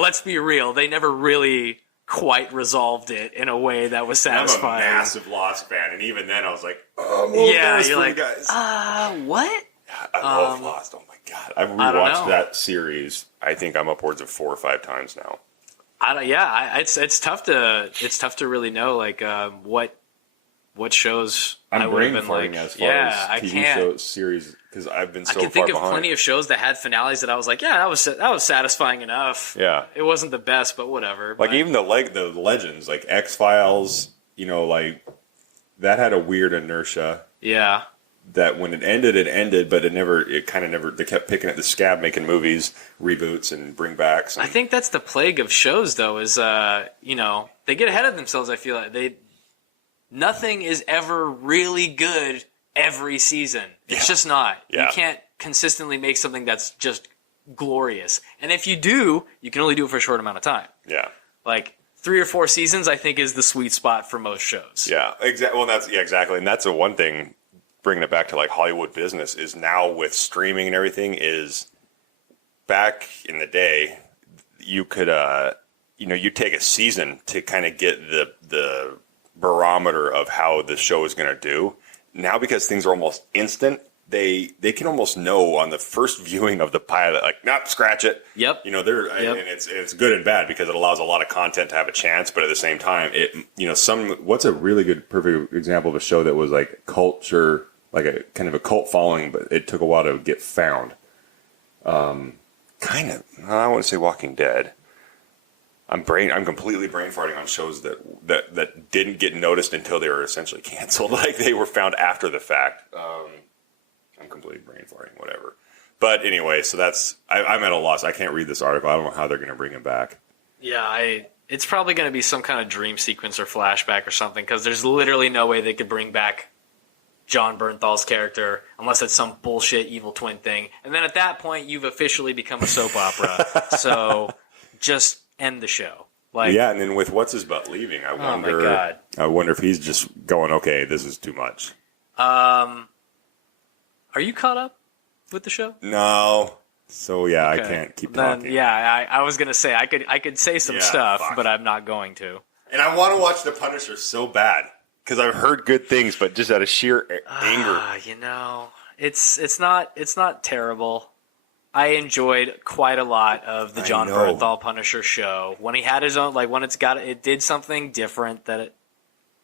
let's be real. They never really quite resolved it in a way that was I'm a satisfying. massive Lost fan, and even then I was like, "Oh, I'm Yeah, this you're for like, you guys." What? I love Lost. Oh my god, I've don't rewatched know. that series. I think I'm upwards of 4 or 5 times now. It's tough to really know like what shows I would have been like. as far as I TV can't. show series because I've been so I can far think of behind. plenty of shows that had finales that I was like, yeah, that was satisfying enough. Yeah. It wasn't the best, but whatever. Like But even the legends, like X-Files, you know, like that had a weird inertia yeah. that when it ended, but it kind of never, they kept picking at the scab, making movies, reboots and bringbacks. I think that's the plague of shows, though, is they get ahead of themselves. I feel like nothing is ever really good every season. It's just not. Yeah. You can't consistently make something that's just glorious. And if you do, you can only do it for a short amount of time. Yeah. Like 3 or 4 seasons, I think, is the sweet spot for most shows. Yeah, exactly. Well, exactly, and that's the one thing. Bringing it back to like Hollywood business is now with streaming and everything is back in the day, you could you take a season to kind of get the barometer of how the show is going to do. Now because things are almost instant, they can almost know on the first viewing of the pilot, like, nope, scratch it. Yep. And it's good and bad because it allows a lot of content to have a chance, but at the same time, what's a really good, perfect example of a show that was like culture, like a kind of a cult following, but it took a while to get found. I want to say Walking Dead. I'm completely brain farting on shows that didn't get noticed until they were essentially canceled. Like they were found after the fact. I'm completely brain farting, whatever. But anyway, so I'm at a loss. I can't read this article. I don't know how they're going to bring it back. Yeah, it's probably going to be some kind of dream sequence or flashback or something, because there's literally no way they could bring back John Bernthal's character unless it's some bullshit evil twin thing. And then at that point, you've officially become a soap opera. So just end the show. Like, yeah, and then with what's his butt leaving, I wonder if he's just going, okay, this is too much. Are you caught up with the show? No. So yeah, okay. I can't keep talking. Yeah, I was gonna say I could say some stuff, but I'm not going to. And I want to watch The Punisher so bad because I've heard good things, but just out of sheer anger. It's not terrible. I enjoyed quite a lot of the John Bernthal Punisher show when he had his own. Like when it did something different that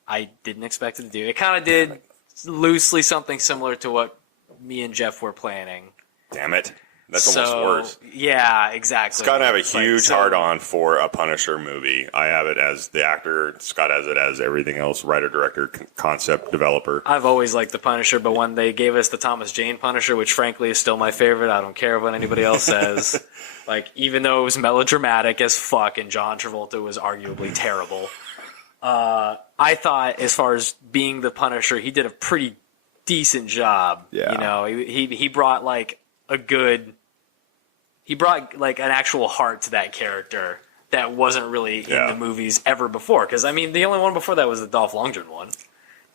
I didn't expect it to do. It kind of did loosely something similar to what me and Jeff were planning. Damn it. That's almost worse. Yeah, exactly. Scott and I have a huge hard-on for a Punisher movie. I have it as the actor. Scott has it as everything else, writer, director, concept, developer. I've always liked the Punisher, but when they gave us the Thomas Jane Punisher, which frankly is still my favorite, I don't care what anybody else says. Like, even though it was melodramatic as fuck and John Travolta was arguably terrible, I thought as far as being the Punisher, he did a pretty decent job. Yeah. You know, he brought like he brought like an actual heart to that character that wasn't really in the movies ever before. Because I mean, the only one before that was the Dolph Lundgren one,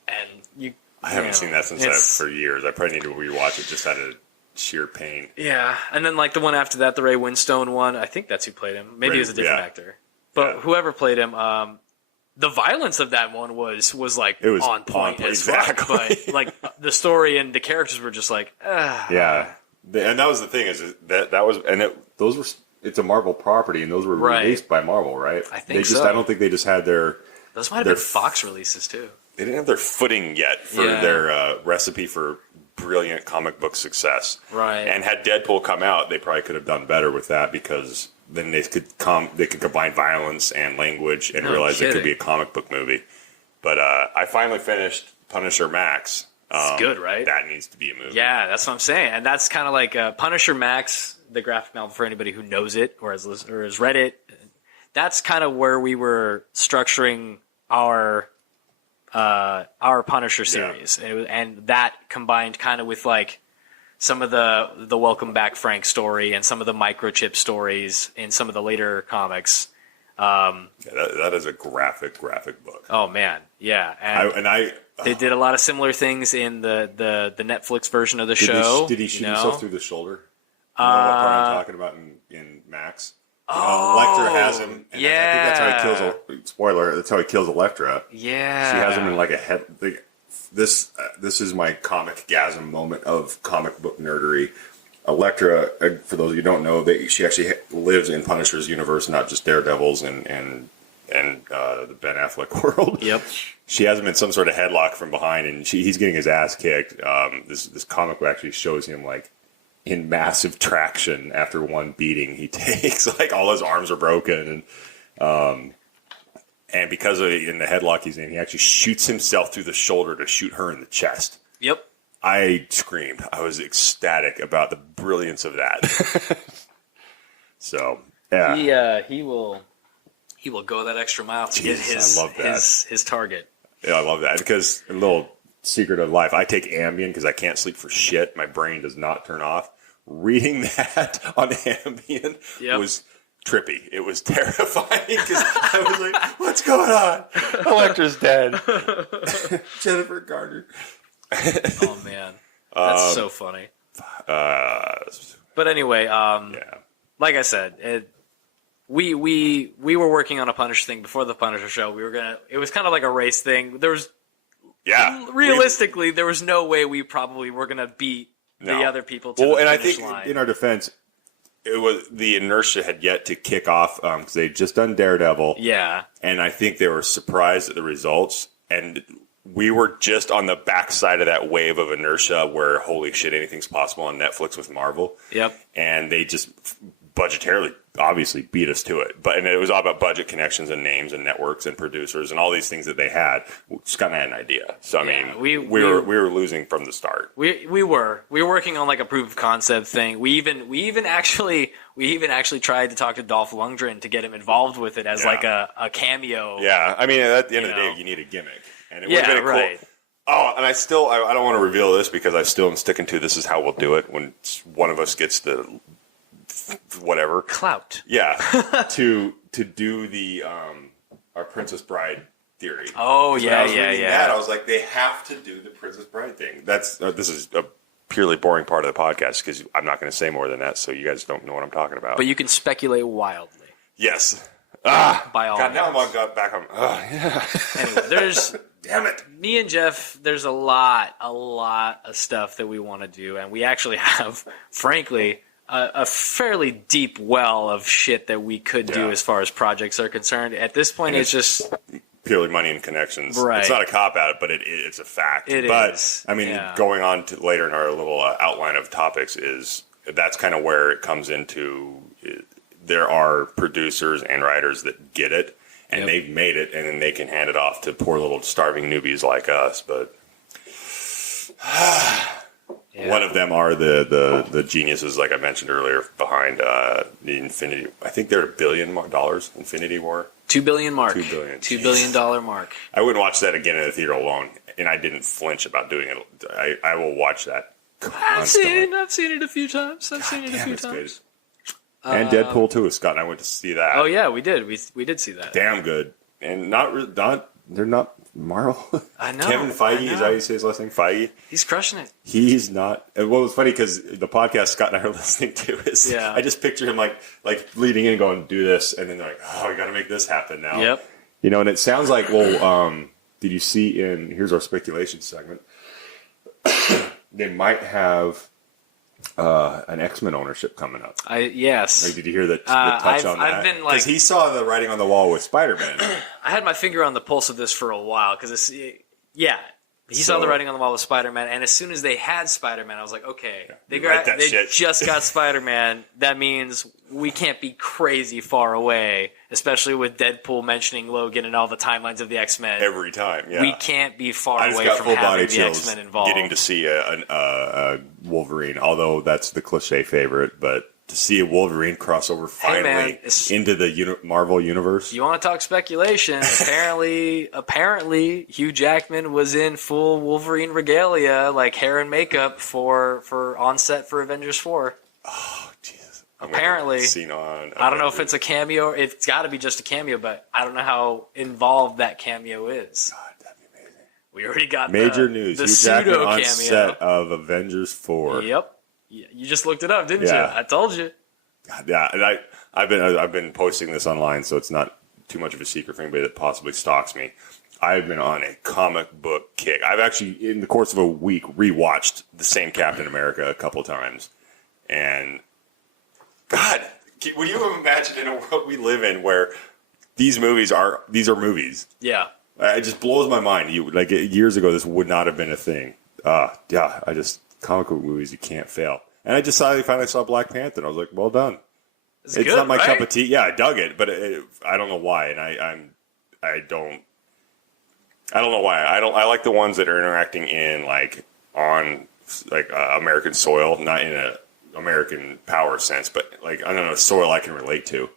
and I haven't seen that for years. I probably need to rewatch it just out of sheer pain. Yeah, and then like the one after that, the Ray Winstone one. I think that's who played him. Maybe it was a different actor, but whoever played him. The violence of that one was like on point as fuck, but like the story and the characters were just like, yeah. And that was the thing it's a Marvel property, and those were released by Marvel, right? I think so. I don't think they just had their. Those might have been Fox releases too. They didn't have their footing yet for their recipe for brilliant comic book success, right? And had Deadpool come out, they probably could have done better with that because then they could combine violence and language and realize it could be a comic book movie. But I finally finished Punisher Max. It's good, right? That needs to be a movie. Yeah, that's what I'm saying. And that's kind of like Punisher Max, the graphic novel for anybody who knows it or has read it. That's kind of where we were structuring our Punisher series. Yeah. And that combined kind of with like some of the Welcome Back Frank story and some of the microchip stories in some of the later comics. That is a graphic book. Oh man, yeah. They did a lot of similar things in the Netflix version of the show. Did he shoot himself through the shoulder? You know what part I'm talking about in Max? Elektra has him. And I think that's how he kills. Spoiler: that's how he kills Elektra. Yeah, she has him in like a head. This is my comic-gasm moment of comic book nerdery. Elektra, for those of you who don't know, she actually lives in Punisher's universe, not just Daredevil's and the Ben Affleck world. Yep. She has him in some sort of headlock from behind, and he's getting his ass kicked. This comic actually shows him like in massive traction after one beating he takes. Like all his arms are broken, and because in the headlock he's in, he actually shoots himself through the shoulder to shoot her in the chest. Yep. I screamed. I was ecstatic about the brilliance of that. So yeah, he will go that extra mile to get his target. Yeah, I love that because a little secret of life. I take Ambien because I can't sleep for shit. My brain does not turn off. Reading that on Ambien was trippy. It was terrifying because I was like, "What's going on? Elektra's dead." Jennifer Garner. Oh man, that's so funny. But anyway, like I said, we were working on a Punisher thing before the Punisher show. It was kind of like a race thing. There was realistically there was no way we probably were gonna beat the other people to the and I finish think line. in our defense, it was the inertia had yet to kick off because they'd just done Daredevil. Yeah. And I think they were surprised at the results. And we were just on the backside of that wave of inertia where, holy shit, anything's possible on Netflix with Marvel. Yep. And they just budgetarily, obviously, beat us to it. And it was all about budget connections and names and networks and producers and all these things that they had. Scott and I had an idea. So, I mean, we were losing from the start. We were working on like a proof of concept thing. We even actually tried to talk to Dolph Lundgren to get him involved with it as like a cameo. Yeah, I mean, at the end of the day, you need a gimmick, and it would have been right. cool. Oh, and I don't want to reveal this because I still am sticking to this is how we'll do it when one of us gets the whatever clout. Yeah, to do the our Princess Bride theory. Oh yeah. I was like, they have to do the Princess Bride thing. That's this is a purely boring part of the podcast because I'm not going to say more than that, so you guys don't know what I'm talking about. But you can speculate wildly. Yes. By all God, means. now I'm back on. Yeah. Anyway, there's damn it. Me and Jeff. There's a lot of stuff that we want to do, and we actually have, frankly, a fairly deep well of shit that we could do as far as projects are concerned. At this point, it's just purely money and connections. Right. It's not a cop out, but it's a fact. But I mean, going on to later in our little outline of topics that's kind of where it comes into. There are producers and writers that get it, and they've made it, and then they can hand it off to poor little starving newbies like us. But one of them are the geniuses, like I mentioned earlier, behind the Infinity. I think they're $1 billion Infinity War. $2 billion mark. $2 billion mark. I wouldn't watch that again in the theater alone, and I didn't flinch about doing it. I will watch that constantly. I've seen it a few times. Good. And Deadpool 2. Scott and I went to see that. Oh yeah, we did. We did see that. Damn good. And they're not Marvel. I know. Kevin Feige, is that how you say his last name? Feige? He's crushing it. He's not. Well, it was funny because the podcast Scott and I are listening to is, I just picture him like leading in going, do this, and then they're like, oh, we got to make this happen now. Yep. You know, and it sounds like, did you see here's our speculation segment, they might have an X-Men ownership coming up. Yes. Like, did you hear the touch on that? Because he saw the writing on the wall with Spider-Man. I had my finger on the pulse of this for a while because he saw the writing on the wall with Spider-Man, and as soon as they had Spider-Man, I was like, okay, they just got Spider-Man. That means we can't be crazy far away, especially with Deadpool mentioning Logan and all the timelines of the X-Men. Every time, yeah. We can't be far I just away got from full having body the X-Men involved. getting to see a Wolverine, although that's the cliche favorite, but to see a Wolverine crossover finally into the Marvel universe. You want to talk speculation? Apparently, Hugh Jackman was in full Wolverine regalia, like hair and makeup, for on set for Avengers 4. Oh, jeez. Apparently, I don't know if it's a cameo. It's got to be just a cameo, but I don't know how involved that cameo is. God, that'd be amazing. We already got major news. The Hugh Jackman pseudo on cameo set of Avengers 4. Yep. You just looked it up, didn't you? I told you. Yeah, and I've been posting this online, so it's not too much of a secret for anybody that possibly stalks me. I've been on a comic book kick. I've actually, in the course of a week, rewatched the same Captain America a couple times, and God, would you imagine in a world we live in where these are movies? Yeah, it just blows my mind. Years ago, this would not have been a thing. Comic book movies, you can't fail. And I just finally saw Black Panther, and I was like, well done. It's good, not my cup of tea. Yeah, I dug it, but I don't know why, and I don't know why. I like the ones that are interacting in American soil, not in a American power sense, but soil I can relate to.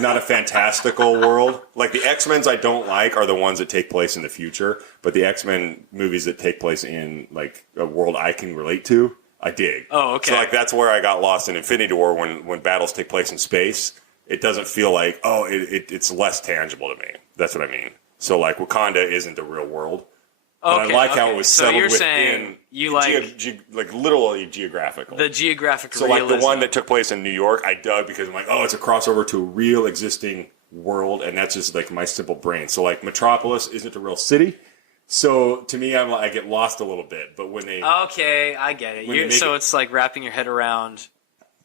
Not a fantastical world. Like the X-Men's I don't like are the ones that take place in the future, but the X-Men movies that take place in a world I can relate to, I dig. Oh, okay. So that's where I got lost in Infinity War when battles take place in space. it doesn't feel like, it's less tangible to me. That's what I mean. So like Wakanda isn't the real world. But I like how it was settled you're within. Saying you like like literally geographical. The geographic so realism. like the one that took place in New York, I dug because I'm like, it's a crossover to a real existing world, and that's just like my simple brain. So like Metropolis isn't a real city. So to me, I get lost a little bit. But when they I get it. So it's like wrapping your head around.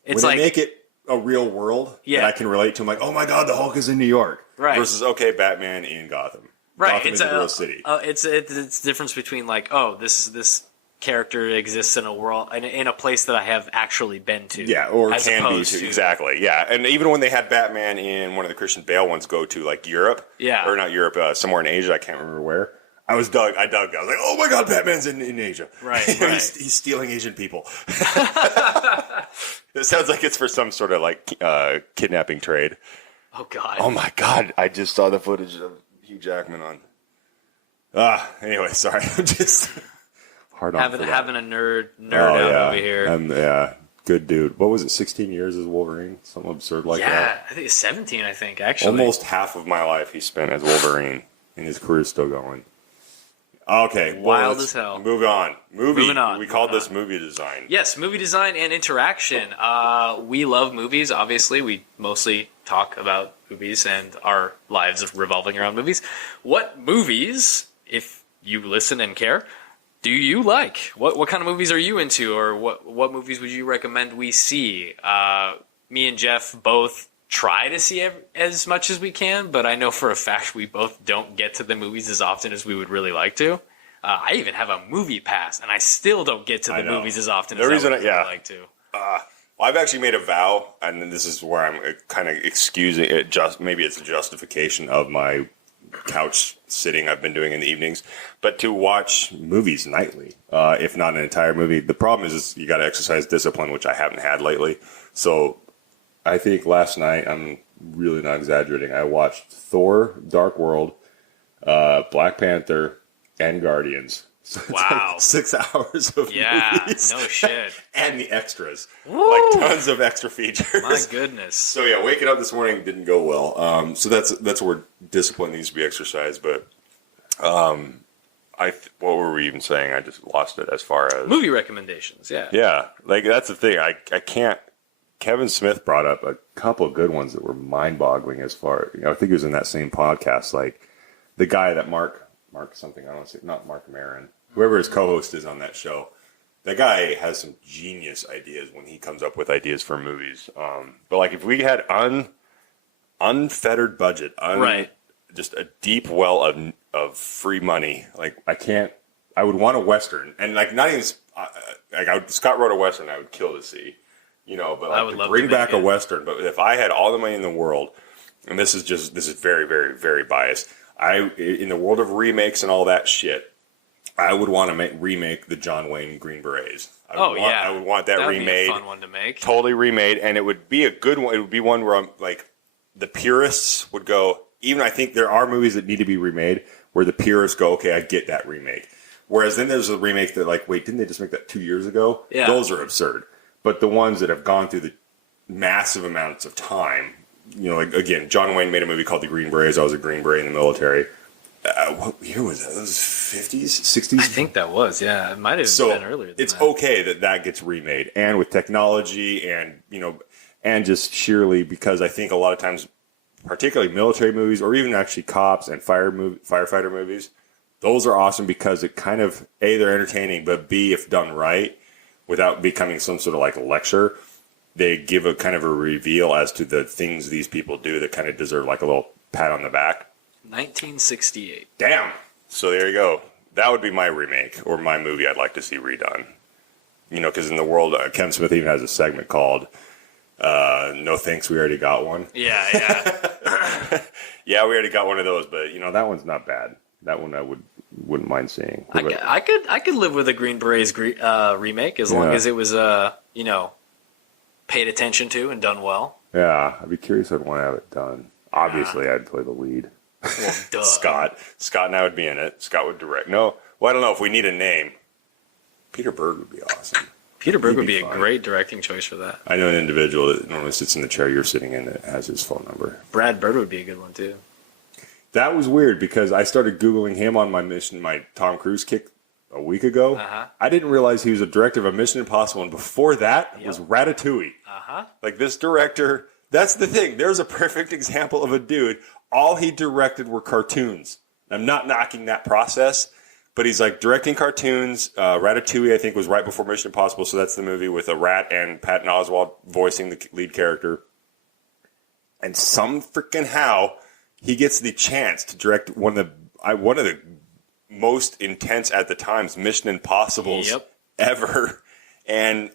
It's when like they make it a real world that I can relate to. I'm like, oh my god, the Hulk is in New York. Right. Versus Batman in Gotham. Right. Gotham is a real city. It's the difference between like, this character exists in a world in a place that I have actually been to. Yeah, or can be to. Exactly. Yeah, and even when they had Batman in one of the Christian Bale ones go to like Europe. Yeah. Or not Europe, somewhere in Asia. I can't remember where. I dug. I was like, oh my god, Batman's in Asia. Right. He's stealing Asian people. It sounds like it's for some sort of like kidnapping trade. Oh god. Oh my god! I just saw the footage of Hugh Jackman on. Anyway, sorry. I'm just hard on having a nerd out over here. Good dude. What was it? 16 years as Wolverine? Something absurd like that. Yeah, I think it's 17. I think actually. Almost half of my life he spent as Wolverine, and his career's still going. Okay, wild as hell. Moving on. Moving on. We called this movie design. Yes, movie design and interaction. We love movies. Obviously, we mostly talk about movies and our lives revolving around movies. What movies, if you listen and care, do you like? What kind of movies are you into, or what movies would you recommend we see? Me and Jeff both try to see as much as we can, but I know for a fact we both don't get to the movies as often as we would really like to. I even have a movie pass, and I still don't get to the movies as often as I would really like to. I've actually made a vow, and this is where I'm kind of excusing it. Maybe it's a justification of my couch sitting I've been doing in the evenings, but to watch movies nightly, if not an entire movie. The problem is you got to exercise discipline, which I haven't had lately. So I think last night, I'm really not exaggerating, I watched Thor: Dark World, Black Panther, and Guardians. So wow. Like 6 hours of movies. No shit. And the extras. Woo! Like tons of extra features. My goodness. So yeah, waking up this morning didn't go well. So that's where discipline needs to be exercised. But what were we even saying? I just lost it as far as... Movie recommendations, yeah. Yeah, like that's the thing. I can't... Kevin Smith brought up a couple of good ones that were mind-boggling as far... I think it was in that same podcast. Like the guy that Mark something, I don't want to say, not Mark Maron, whoever his co-host is on that show, that guy has some genius ideas when he comes up with ideas for movies. But like if we had unfettered budget, just a deep well of free money, like I would want a Western, and like not even Scott wrote a Western I would kill to see, but like, I would love bring back a Western. But if I had all the money in the world, and this is very, very, very biased, in the world of remakes and all that shit, I would want to remake the John Wayne Green Berets. I would want that remade. Be a fun one to make. Totally remade, and it would be a good one. It would be one where I'm like, the purists would go. Even I think there are movies that need to be remade where the purists go, okay, I get that remake. Whereas then there's a remake that like, wait, didn't they just make that 2 years ago? Yeah. Those are absurd. But the ones that have gone through the massive amounts of time. Like again, John Wayne made a movie called The Green Berets. I was a Green Beret in the military. What year was that? Those 50s, 60s? I think that was, yeah. It might have been earlier than it's that. Okay that gets remade. And with technology and, and just sheerly because I think a lot of times, particularly military movies or even actually cops and firefighter movies, those are awesome because it kind of, A, they're entertaining, but B, if done right, without becoming some sort of like lecture, they give a kind of a reveal as to the things these people do that kind of deserve like a little pat on the back. 1968. Damn. So there you go. That would be my remake or my movie I'd like to see redone. Because in the world, Ken Smith even has a segment called No Thanks, We Already Got One. Yeah. Yeah, we already got one of those, but that one's not bad. That one I wouldn't mind seeing. I could live with a Green Berets remake as long as it was paid attention to and done well. Yeah, I'd be curious. I'd want to have it done. Obviously, I'd play the lead. Well, duh. Scott and I would be in it. Scott would direct. No, well, I don't know if we need a name. Peter Berg would be awesome. Peter Berg He'd would be be a fun. great directing choice for that. I know an individual that normally sits in the chair you're sitting in that has his phone number. Brad Bird would be a good one too. That was weird because I started Googling him on my Tom Cruise kick a week ago. Uh-huh. I didn't realize he was a director of Mission Impossible, and before that was Ratatouille. Uh-huh. Like this director, that's the thing. There's a perfect example of a dude. All he directed were cartoons. I'm not knocking that process, but he's like directing cartoons. Ratatouille, I think, was right before Mission Impossible, so that's the movie with a rat and Patton Oswalt voicing the lead character. And some freaking how he gets the chance to direct one of the most intense at the times Mission Impossibles ever, and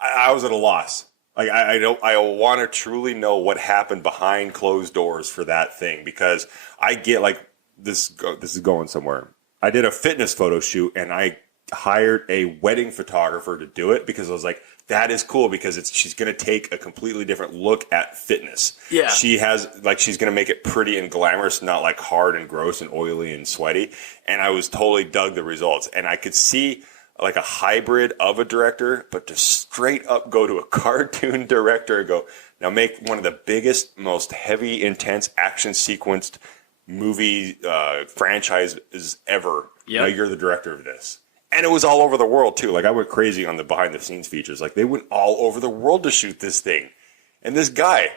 I was at a loss. Like I want to truly know what happened behind closed doors for that thing, because I get like this is going somewhere. I did a fitness photo shoot and I hired a wedding photographer to do it because I was like, that is cool because she's going to take a completely different look at fitness. Yeah. She's going to make it pretty and glamorous, not like hard and gross and oily and sweaty. And I was totally dug the results. And I could see like a hybrid of a director, but to straight up go to a cartoon director and go, now make one of the biggest, most heavy, intense action sequenced movie franchises ever. Yep. Now you're the director of this. And it was all over the world, too. Like, I went crazy on the behind-the-scenes features. Like, they went all over the world to shoot this thing. And this guy,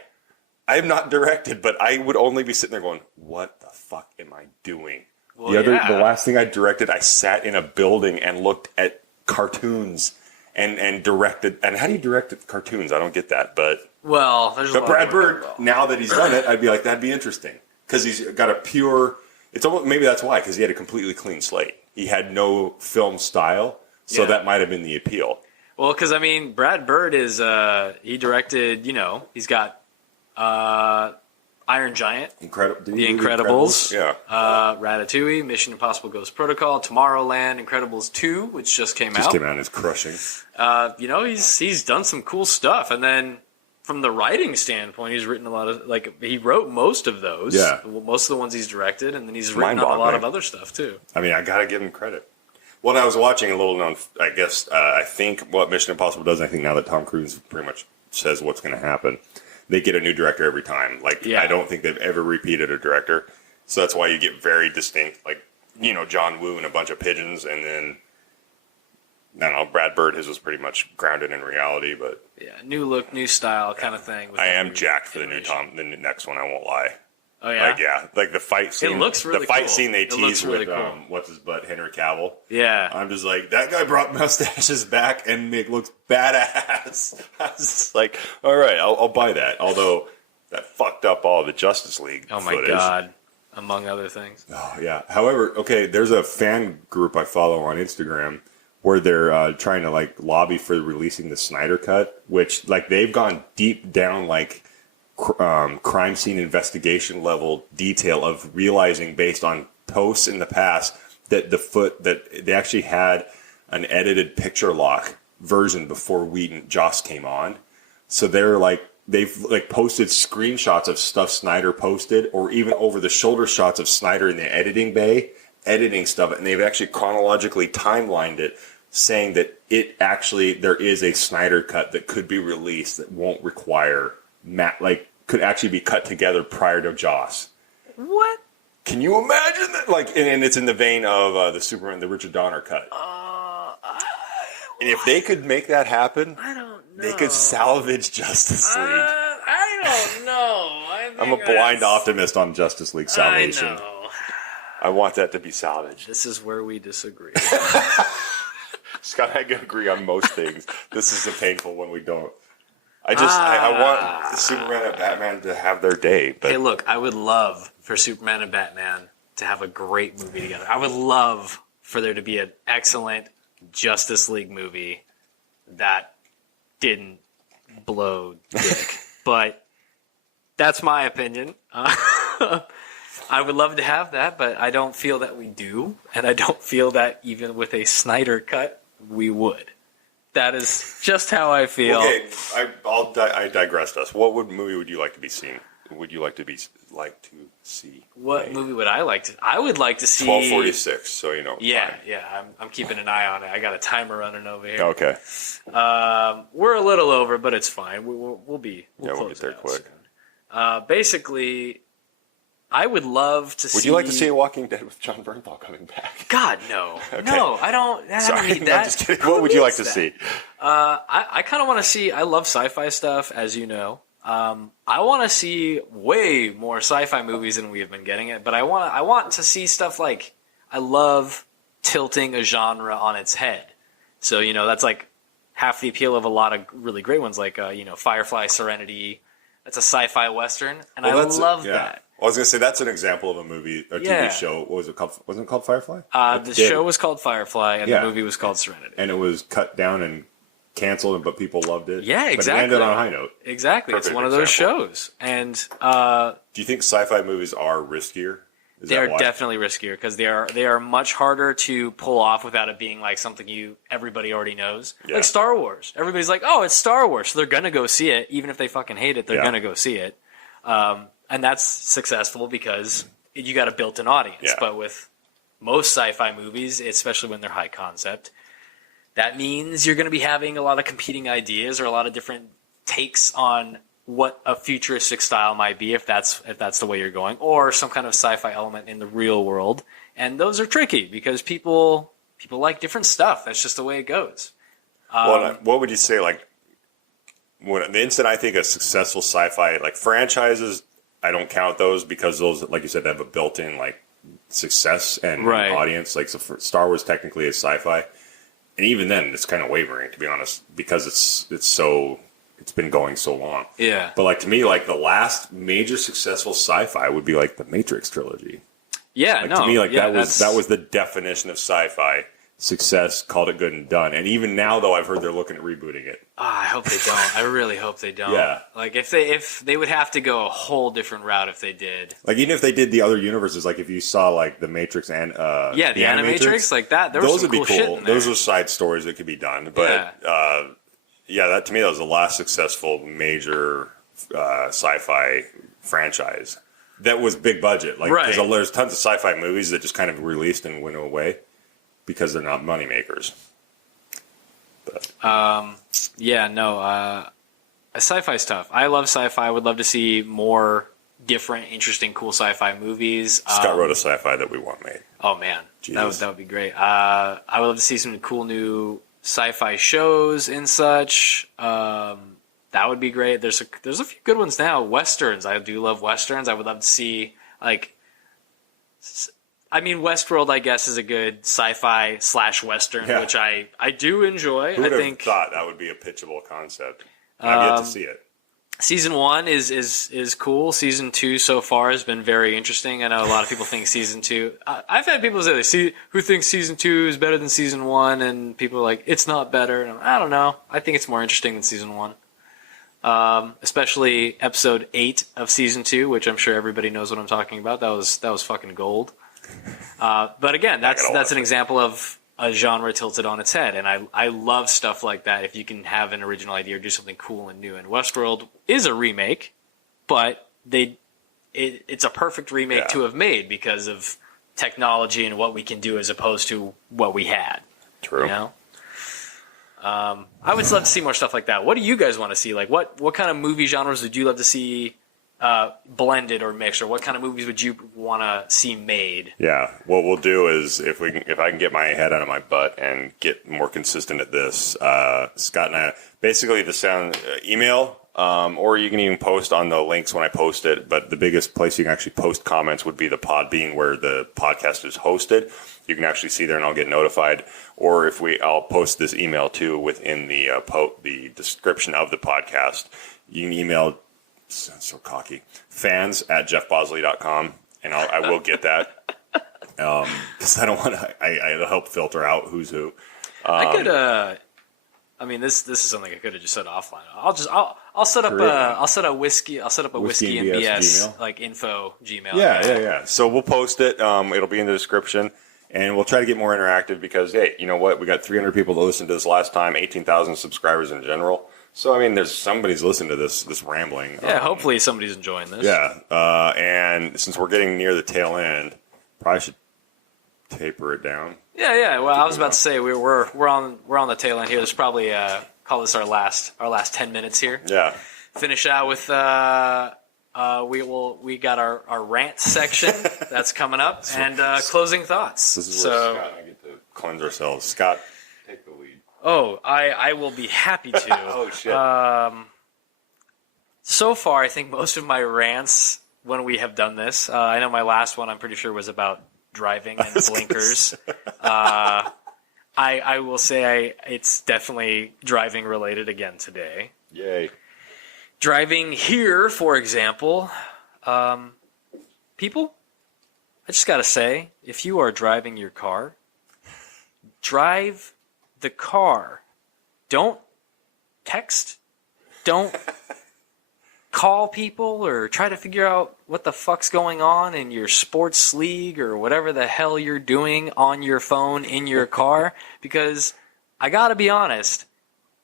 I have not directed, but I would only be sitting there going, what the fuck am I doing? Well, The last thing I directed, I sat in a building and looked at cartoons and directed. And how do you direct cartoons? I don't get that. But there's a lot Brad of Bird, now that he's done it, I'd be like, that'd be interesting. Because he's got a pure... It's almost, maybe that's why, because he had a completely clean slate. He had no film style, so that might have been the appeal. Well, because, I mean, Brad Bird is, he directed, he's got Iron Giant, The Incredibles, Ratatouille, Mission Impossible Ghost Protocol, Tomorrowland, Incredibles 2, which just came out. And it's crushing. He's done some cool stuff. And then from the writing standpoint, he's written a lot of, he wrote most of those. Yeah. Most of the ones he's directed, and then he's written on a lot of other stuff, too. I mean, I got to give him credit. Well, I was watching a little known, I guess, I think what Mission Impossible does, I think now that Tom Cruise pretty much says what's going to happen, they get a new director every time. I don't think they've ever repeated a director. So that's why you get very distinct, John Woo and a bunch of pigeons, and then, I don't know, Brad Bird, his was pretty much grounded in reality, but... Yeah, new look, new style kind of thing. I am jacked for the next one, I won't lie. Oh, yeah? The fight scene. It looks really cool. The fight scene they tease with, cool. what's his butt, Henry Cavill. Yeah. I'm just like, that guy brought mustaches back and it looks badass. I was just like, all right, I'll buy that. Although, that fucked up all the Justice League footage. Oh, my God. Among other things. Oh, yeah. However, okay, there's a fan group I follow on Instagram where they're trying to lobby for releasing the Snyder Cut, which they've gone deep down crime scene investigation level detail of realizing based on posts in the past that that they actually had an edited picture lock version before Joss came on. So they've posted screenshots of stuff Snyder posted, or even over the shoulder shots of Snyder in the editing bay editing stuff, and they've actually chronologically timelined it, saying that there is a Snyder Cut that could be released that won't require could actually be cut together prior to Joss. What? Can you imagine that? And it's in the vein of the Superman, the Richard Donner cut. And if they could make that happen, I don't know. They could salvage Justice League. I don't know. I'm a blind optimist on Justice League salvation. I know. I want that to be salvaged. This is where we disagree. Scott and I can agree on most things. This is a painful one we don't. I want Superman and Batman to have their day. But hey, look, I would love for Superman and Batman to have a great movie together. I would love for there to be an excellent Justice League movie that didn't blow dick. But that's my opinion. I would love to have that, but I don't feel that we do. And I don't feel that even with a Snyder Cut, we would. That is just how I feel. Okay, I digressed us. What movie would you like to be seen? Would you like to like to see? What movie would I like to? I would like to see 1246. So you know. Yeah, fine. yeah. I'm keeping an eye on it. I got a timer running over here. Okay. We're a little over, but it's fine. We'll We'll get there quick. Basically, I would love to see. Would you like to see Walking Dead with John Bernthal coming back? God, no. Okay. No, I don't. I Sorry, don't need no, that. I'm just kidding. Who What would you like needs to that? see? I kind of want to see. I love sci-fi stuff, as you know. I want to see way more sci-fi movies than we have been getting it. But I want to see stuff like, I love tilting a genre on its head. So that's like half the appeal of a lot of really great ones, like Firefly, Serenity. That's a sci-fi western, and I love that. I was gonna say that's an example of a movie, a TV show. What was it called? Wasn't it called Firefly? The show was called Firefly, and the movie was called Serenity. And it was cut down and canceled, but people loved it. Yeah, exactly. But it ended on a high note. Exactly. Perfect It's one of those example. shows. And do you think sci-fi movies are riskier? they're definitely riskier because they are much harder to pull off without it being like something everybody already knows. Yeah. Like Star Wars. Everybody's like, oh, it's Star Wars. So they're going to go see it. Even if they fucking hate it, they're going to go see it. And that's successful because you got a built-in audience. Yeah. But with most sci-fi movies, especially when they're high concept, that means you're going to be having a lot of competing ideas or a lot of different takes on what a futuristic style might be if that's the way you're going, or some kind of sci-fi element in the real world. And those are tricky because people like different stuff. That's just the way it goes. What would you say? Like, when the instant I think of successful sci-fi, like franchises, I don't count those because those, like you said, have a built-in like success and audience. Like, so for Star Wars technically is sci-fi, and even then, it's kind of wavering, to be honest, because it's been going so long. Yeah. But like to me, like the last major successful sci-fi would be like the Matrix trilogy. Yeah. Like, to me, like that was the definition of sci-fi success. Called it good and done. And even now, though, I've heard they're looking at rebooting it. I hope they don't. I really hope they don't. Yeah. Like if they would have to go a whole different route if they did. Like even if they did the other universes, like if you saw like the Matrix and the Animatrix, like that, there was those some would cool be shit cool. in there. Those are side stories that could be done. But that to me, that was the last successful major sci-fi franchise that was big budget. Like because there's tons of sci-fi movies that just kind of released and went away because they're not money makers. Sci-fi stuff. I love sci-fi. I would love to see more different, interesting, cool sci-fi movies. Scott wrote a sci-fi that we want made. Oh man, that would be great. I would love to see some cool new sci-fi shows and such. That would be great. There's a few good ones now. Westerns. I do love westerns. I would love to see Westworld, I guess, is a good sci-fi / western, which I do enjoy. Who would I think have thought that would be a pitchable concept? I've yet to see it. Season 1 is cool. Season 2 so far has been very interesting. I know a lot of people think Season 2... I've had people say who thinks Season 2 is better than Season 1, and people are like, it's not better. And I don't know. I think it's more interesting than Season 1. Especially Episode 8 of Season 2, which I'm sure everybody knows what I'm talking about. That was fucking gold. But again, that's an example of a genre tilted on its head, and I love stuff like that. If you can have an original idea or do something cool and new, and Westworld is a remake, but it's a perfect remake to have made because of technology and what we can do as opposed to what we had. True. You know? I would love to see more stuff like that. What do you guys want to see? Like, what kind of movie genres would you love to see blended or mixed, or what kind of movies would you want to see made? Yeah, what we'll do is if I can get my head out of my butt and get more consistent at this, Scott and I basically email, or you can even post on the links when I post it. But the biggest place you can actually post comments would be the Podbean where the podcast is hosted. You can actually see there, and I'll get notified. Or I'll post this email too within the description of the podcast. You can email. So cocky. fans@jeffbosley.com, and I will get that. Because I don't want to. I help filter out who's who. I could. This is something I could have just said offline. I'll set up a whiskey and BS Gmail. Like info Gmail. Yeah. So we'll post it. It'll be in the description, and we'll try to get more interactive because hey, you know what? We got 300 people that listened to this last time, 18,000 subscribers in general. So, I mean, there's somebody's listening to this rambling. Yeah, hopefully somebody's enjoying this. Yeah, and since we're getting near the tail end, probably should taper it down. Yeah. Well, I was about to say we're on the tail end here. There's probably call this our last 10 minutes here. Yeah. Finish out with we got our rant section that's coming up and closing thoughts. This is where Scott and I get to cleanse ourselves. Scott, take the lead. Oh, I will be happy to. Oh shit. So far, I think most of my rants when we have done this. I know my last one. I'm pretty sure was about driving and blinkers. I will say it's definitely driving related again today. Yay. Driving here, for example, people, I just got to say, if you are driving your car, drive the car. Don't text. Don't call people or try to figure out what the fuck's going on in your sports league or whatever the hell you're doing on your phone in your car. Because I got to be honest,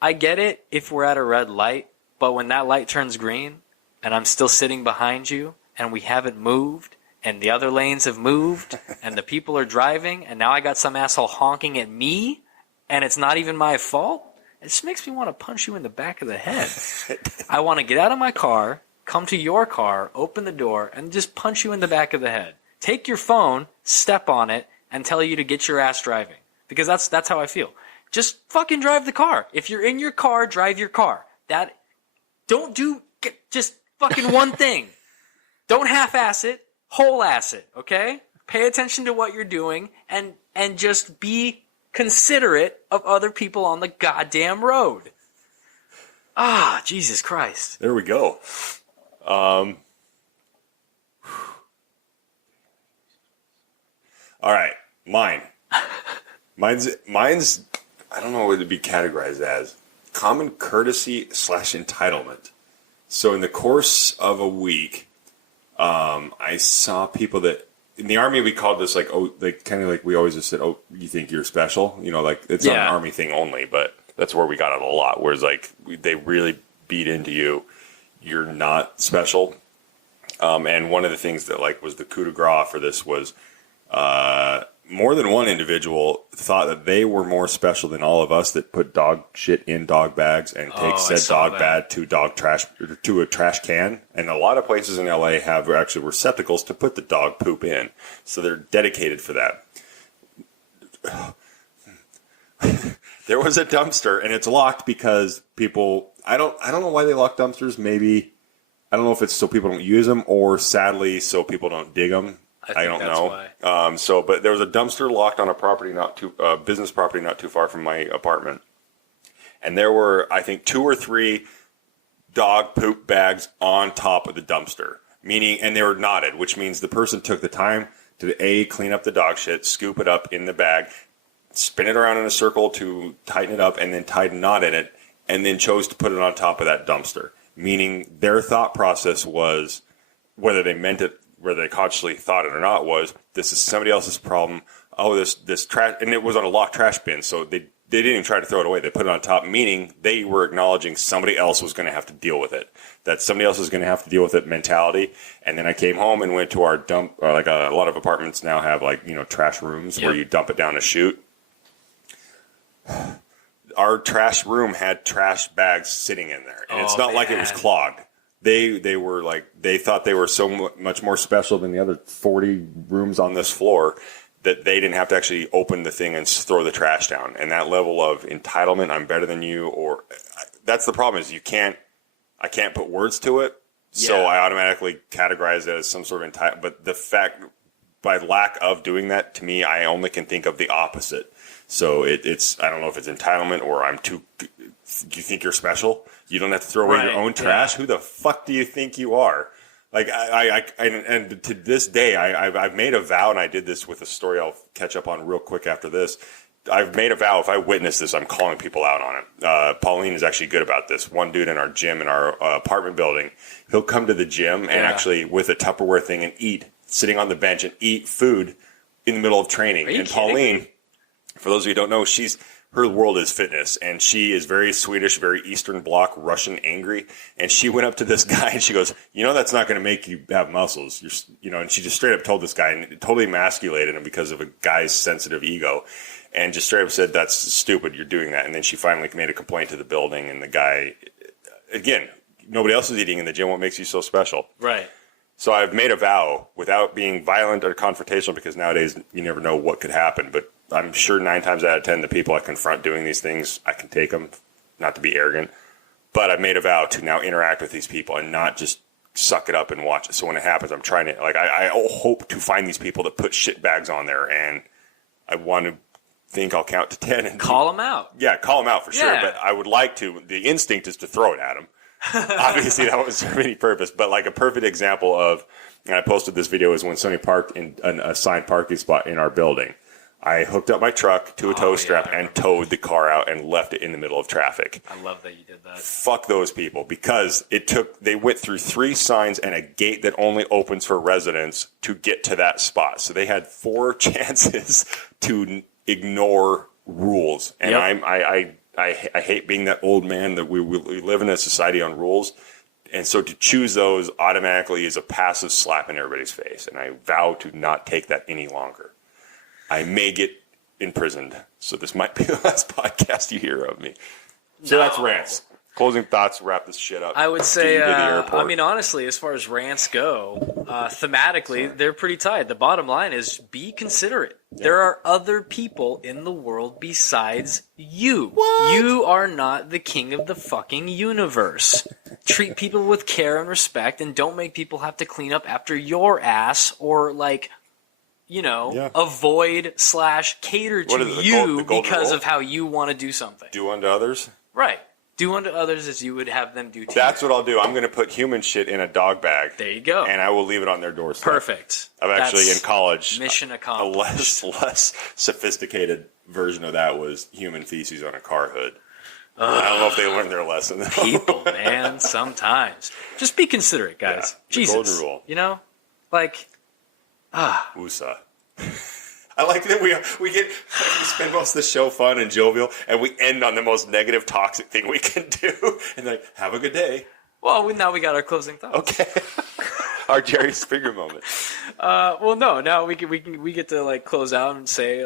I get it if we're at a red light. But when that light turns green and I'm still sitting behind you and we haven't moved and the other lanes have moved and the people are driving and now I got some asshole honking at me and it's not even my fault, it just makes me want to punch you in the back of the head. I want to get out of my car, come to your car, open the door, and just punch you in the back of the head. Take your phone, step on it, and tell you to get your ass driving. Because that's how I feel. Just fucking drive the car. If you're in your car, drive your car. Don't do just fucking one thing. Don't half-ass it, whole-ass it, okay? Pay attention to what you're doing and just be considerate of other people on the goddamn road. Ah, Jesus Christ. There we go. All right, Mine's. I don't know what it'd be categorized as. Common courtesy / entitlement. So in the course of a week, I saw people that in the Army we called this like kind of like we always just said, oh, you think you're special, like it's not an Army thing only, but that's where we got it a lot. Whereas like they really beat into you're not special. And one of the things that like was the coup de grace for this was more than one individual thought that they were more special than all of us that put dog shit in dog bags and take said dog bag to a trash can. And a lot of places in LA have actually receptacles to put the dog poop in. So they're dedicated for that. There was a dumpster and it's locked because people, I don't know why they lock dumpsters. Maybe, I don't know if it's so people don't use them or sadly so people don't dig them. I don't know. Why. But there was a dumpster locked on a property business property not too far from my apartment, and there were I think 2 or 3 dog poop bags on top of the dumpster. And they were knotted, which means the person took the time to clean up the dog shit, scoop it up in the bag, spin it around in a circle to tighten it up, and then tied a knot in it, and then chose to put it on top of that dumpster. Meaning their thought process was, whether they meant it. Whether they consciously thought it or not, was this is somebody else's problem. Oh, this trash, and it was on a locked trash bin, so they didn't even try to throw it away. They put it on top, meaning they were acknowledging somebody else was going to have to deal with it. That somebody else was going to have to deal with it mentality. And then I came home and went to our dump. Like a lot of apartments now have trash rooms where you dump it down a chute. Our trash room had trash bags sitting in there, and it's not like it was clogged. They were like, they thought they were so much more special than the other 40 rooms on this floor that they didn't have to actually open the thing and throw the trash down. And that level of entitlement, I'm better than you, or that's the problem is I can't put words to it. Yeah. So I automatically categorize it as some sort of entitlement. But the fact, by lack of doing that, to me, I only can think of the opposite. So it's, I don't know if it's entitlement or do you think you're special? You don't have to throw away your own trash. Yeah. Who the fuck do you think you are? Like and to this day, I've made a vow, and I did this with a story I'll catch up on real quick after this. I've made a vow, if I witness this, I'm calling people out on it. Pauline is actually good about this. One dude in our gym in our apartment building, he'll come to the gym and actually with a Tupperware thing and eat, sitting on the bench and eat food in the middle of training. And Pauline, for those of you who don't know, her world is fitness, and she is very Swedish, very Eastern Bloc, Russian angry. And she went up to this guy and she goes, that's not going to make you have muscles. And she just straight up told this guy, and it totally emasculated him because of a guy's sensitive ego, and just straight up said, that's stupid, you're doing that. And then she finally made a complaint to the building, and the guy, again, nobody else is eating in the gym. What makes you so special? Right. So I've made a vow, without being violent or confrontational, because nowadays you never know what could happen, but I'm sure 9 times out of 10, the people I confront doing these things, I can take them, not to be arrogant. But I've made a vow to now interact with these people and not just suck it up and watch it. So when it happens, I'm trying to, I hope to find these people that put shit bags on there, and I want to think I'll count to 10 and call them out. Yeah, call them out for sure. Yeah. But I would like to. The instinct is to throw it at them. Obviously, that won't serve any purpose. But like a perfect example of, and I posted this video, is when somebody parked in an assigned parking spot in our building. I hooked up my truck to a tow strap and towed the car out and left it in the middle of traffic. I love that you did that. Fuck those people, because they went through 3 signs and a gate that only opens for residents to get to that spot. So they had 4 chances to ignore rules. And Yep. I hate being that old man that we live in a society on rules. And so to choose those automatically is a passive slap in everybody's face. And I vow to not take that any longer. I may get imprisoned, so this might be the last podcast you hear of me. So that's rants. Closing thoughts, wrap this shit up. I would say, Get you to the airport. honestly, as far as rants go, thematically, they're pretty tied. The bottom line is be considerate. Yeah. There are other people in the world besides you. What? You are not the king of the fucking universe. Treat people with care and respect, and don't make people have to clean up after your ass or, avoid / cater to you because of how you want to do something. Do unto others? Right. Do unto others as you would have them do to you. That's what I'll do. I'm going to put human shit in a dog bag. There you go. And I will leave it on their doorstep. Perfect. I've actually, in college, mission accomplished. A less sophisticated version of that was human feces on a car hood. I don't know if they learned their lesson. People, man, sometimes. Just be considerate, guys. Yeah, Jesus. Golden rule. USA. I like that we spend most of the show fun and jovial, and we end on the most negative, toxic thing we can do. And have a good day. Well, now we got our closing thoughts. Okay. Our Jerry Springer moment. No. Now we get to close out and say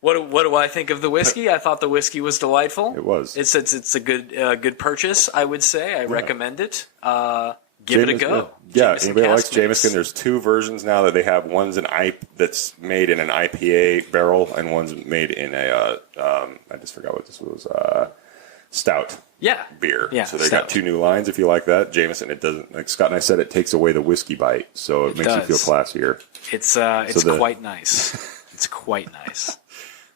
what do I think of the whiskey? I thought the whiskey was delightful. It was. It's a good purchase. I would say I recommend it. Give it a go. Yeah, Jameson anybody likes Cask Jameson? There's 2 versions now that they have. One's that's made in an IPA barrel, and one's made in a I just forgot what this was. Stout. Yeah. Beer. Yeah. So they got 2 new lines. If you like that, Jameson. It doesn't, like Scott and I said, it takes away the whiskey bite, so it makes you feel classier. It's quite nice. It's quite nice.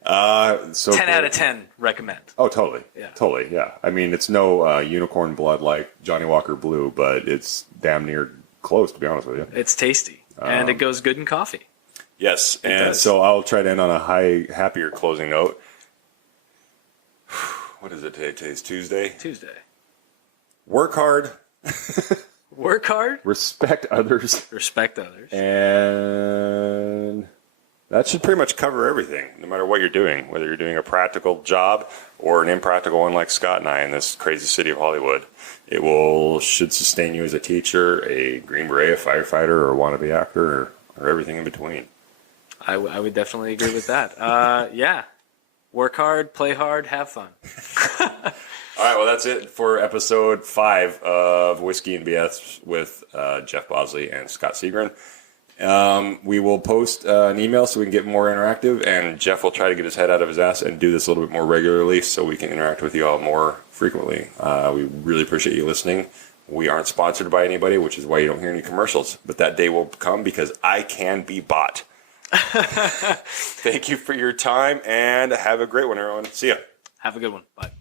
10 out of 10 recommend. Oh, totally. Yeah. Totally, yeah. I mean, it's no unicorn blood like Johnny Walker Blue, but it's damn near close, to be honest with you. It's tasty, and it goes good in coffee. Yes, and so I'll try to end on a happier closing note. What is it today? Today's Tuesday. Work hard. Work hard. Respect others. And that should pretty much cover everything, no matter what you're doing, whether you're doing a practical job or an impractical one like Scott and I in this crazy city of Hollywood. It should sustain you as a teacher, a Green Beret, a firefighter, or a wannabe actor, or everything in between. I would definitely agree with that. Yeah. Work hard, play hard, have fun. All right, well, that's it for episode 5 of Whiskey and BS with Jeff Bosley and Scott Seagren. We will post an email so we can get more interactive, and Jeff will try to get his head out of his ass and do this a little bit more regularly so we can interact with you all more frequently. We really appreciate you listening. We aren't sponsored by anybody, which is why you don't hear any commercials, but that day will come because I can be bought. Thank you for your time, and have a great one, everyone. See ya. Have a good one. Bye.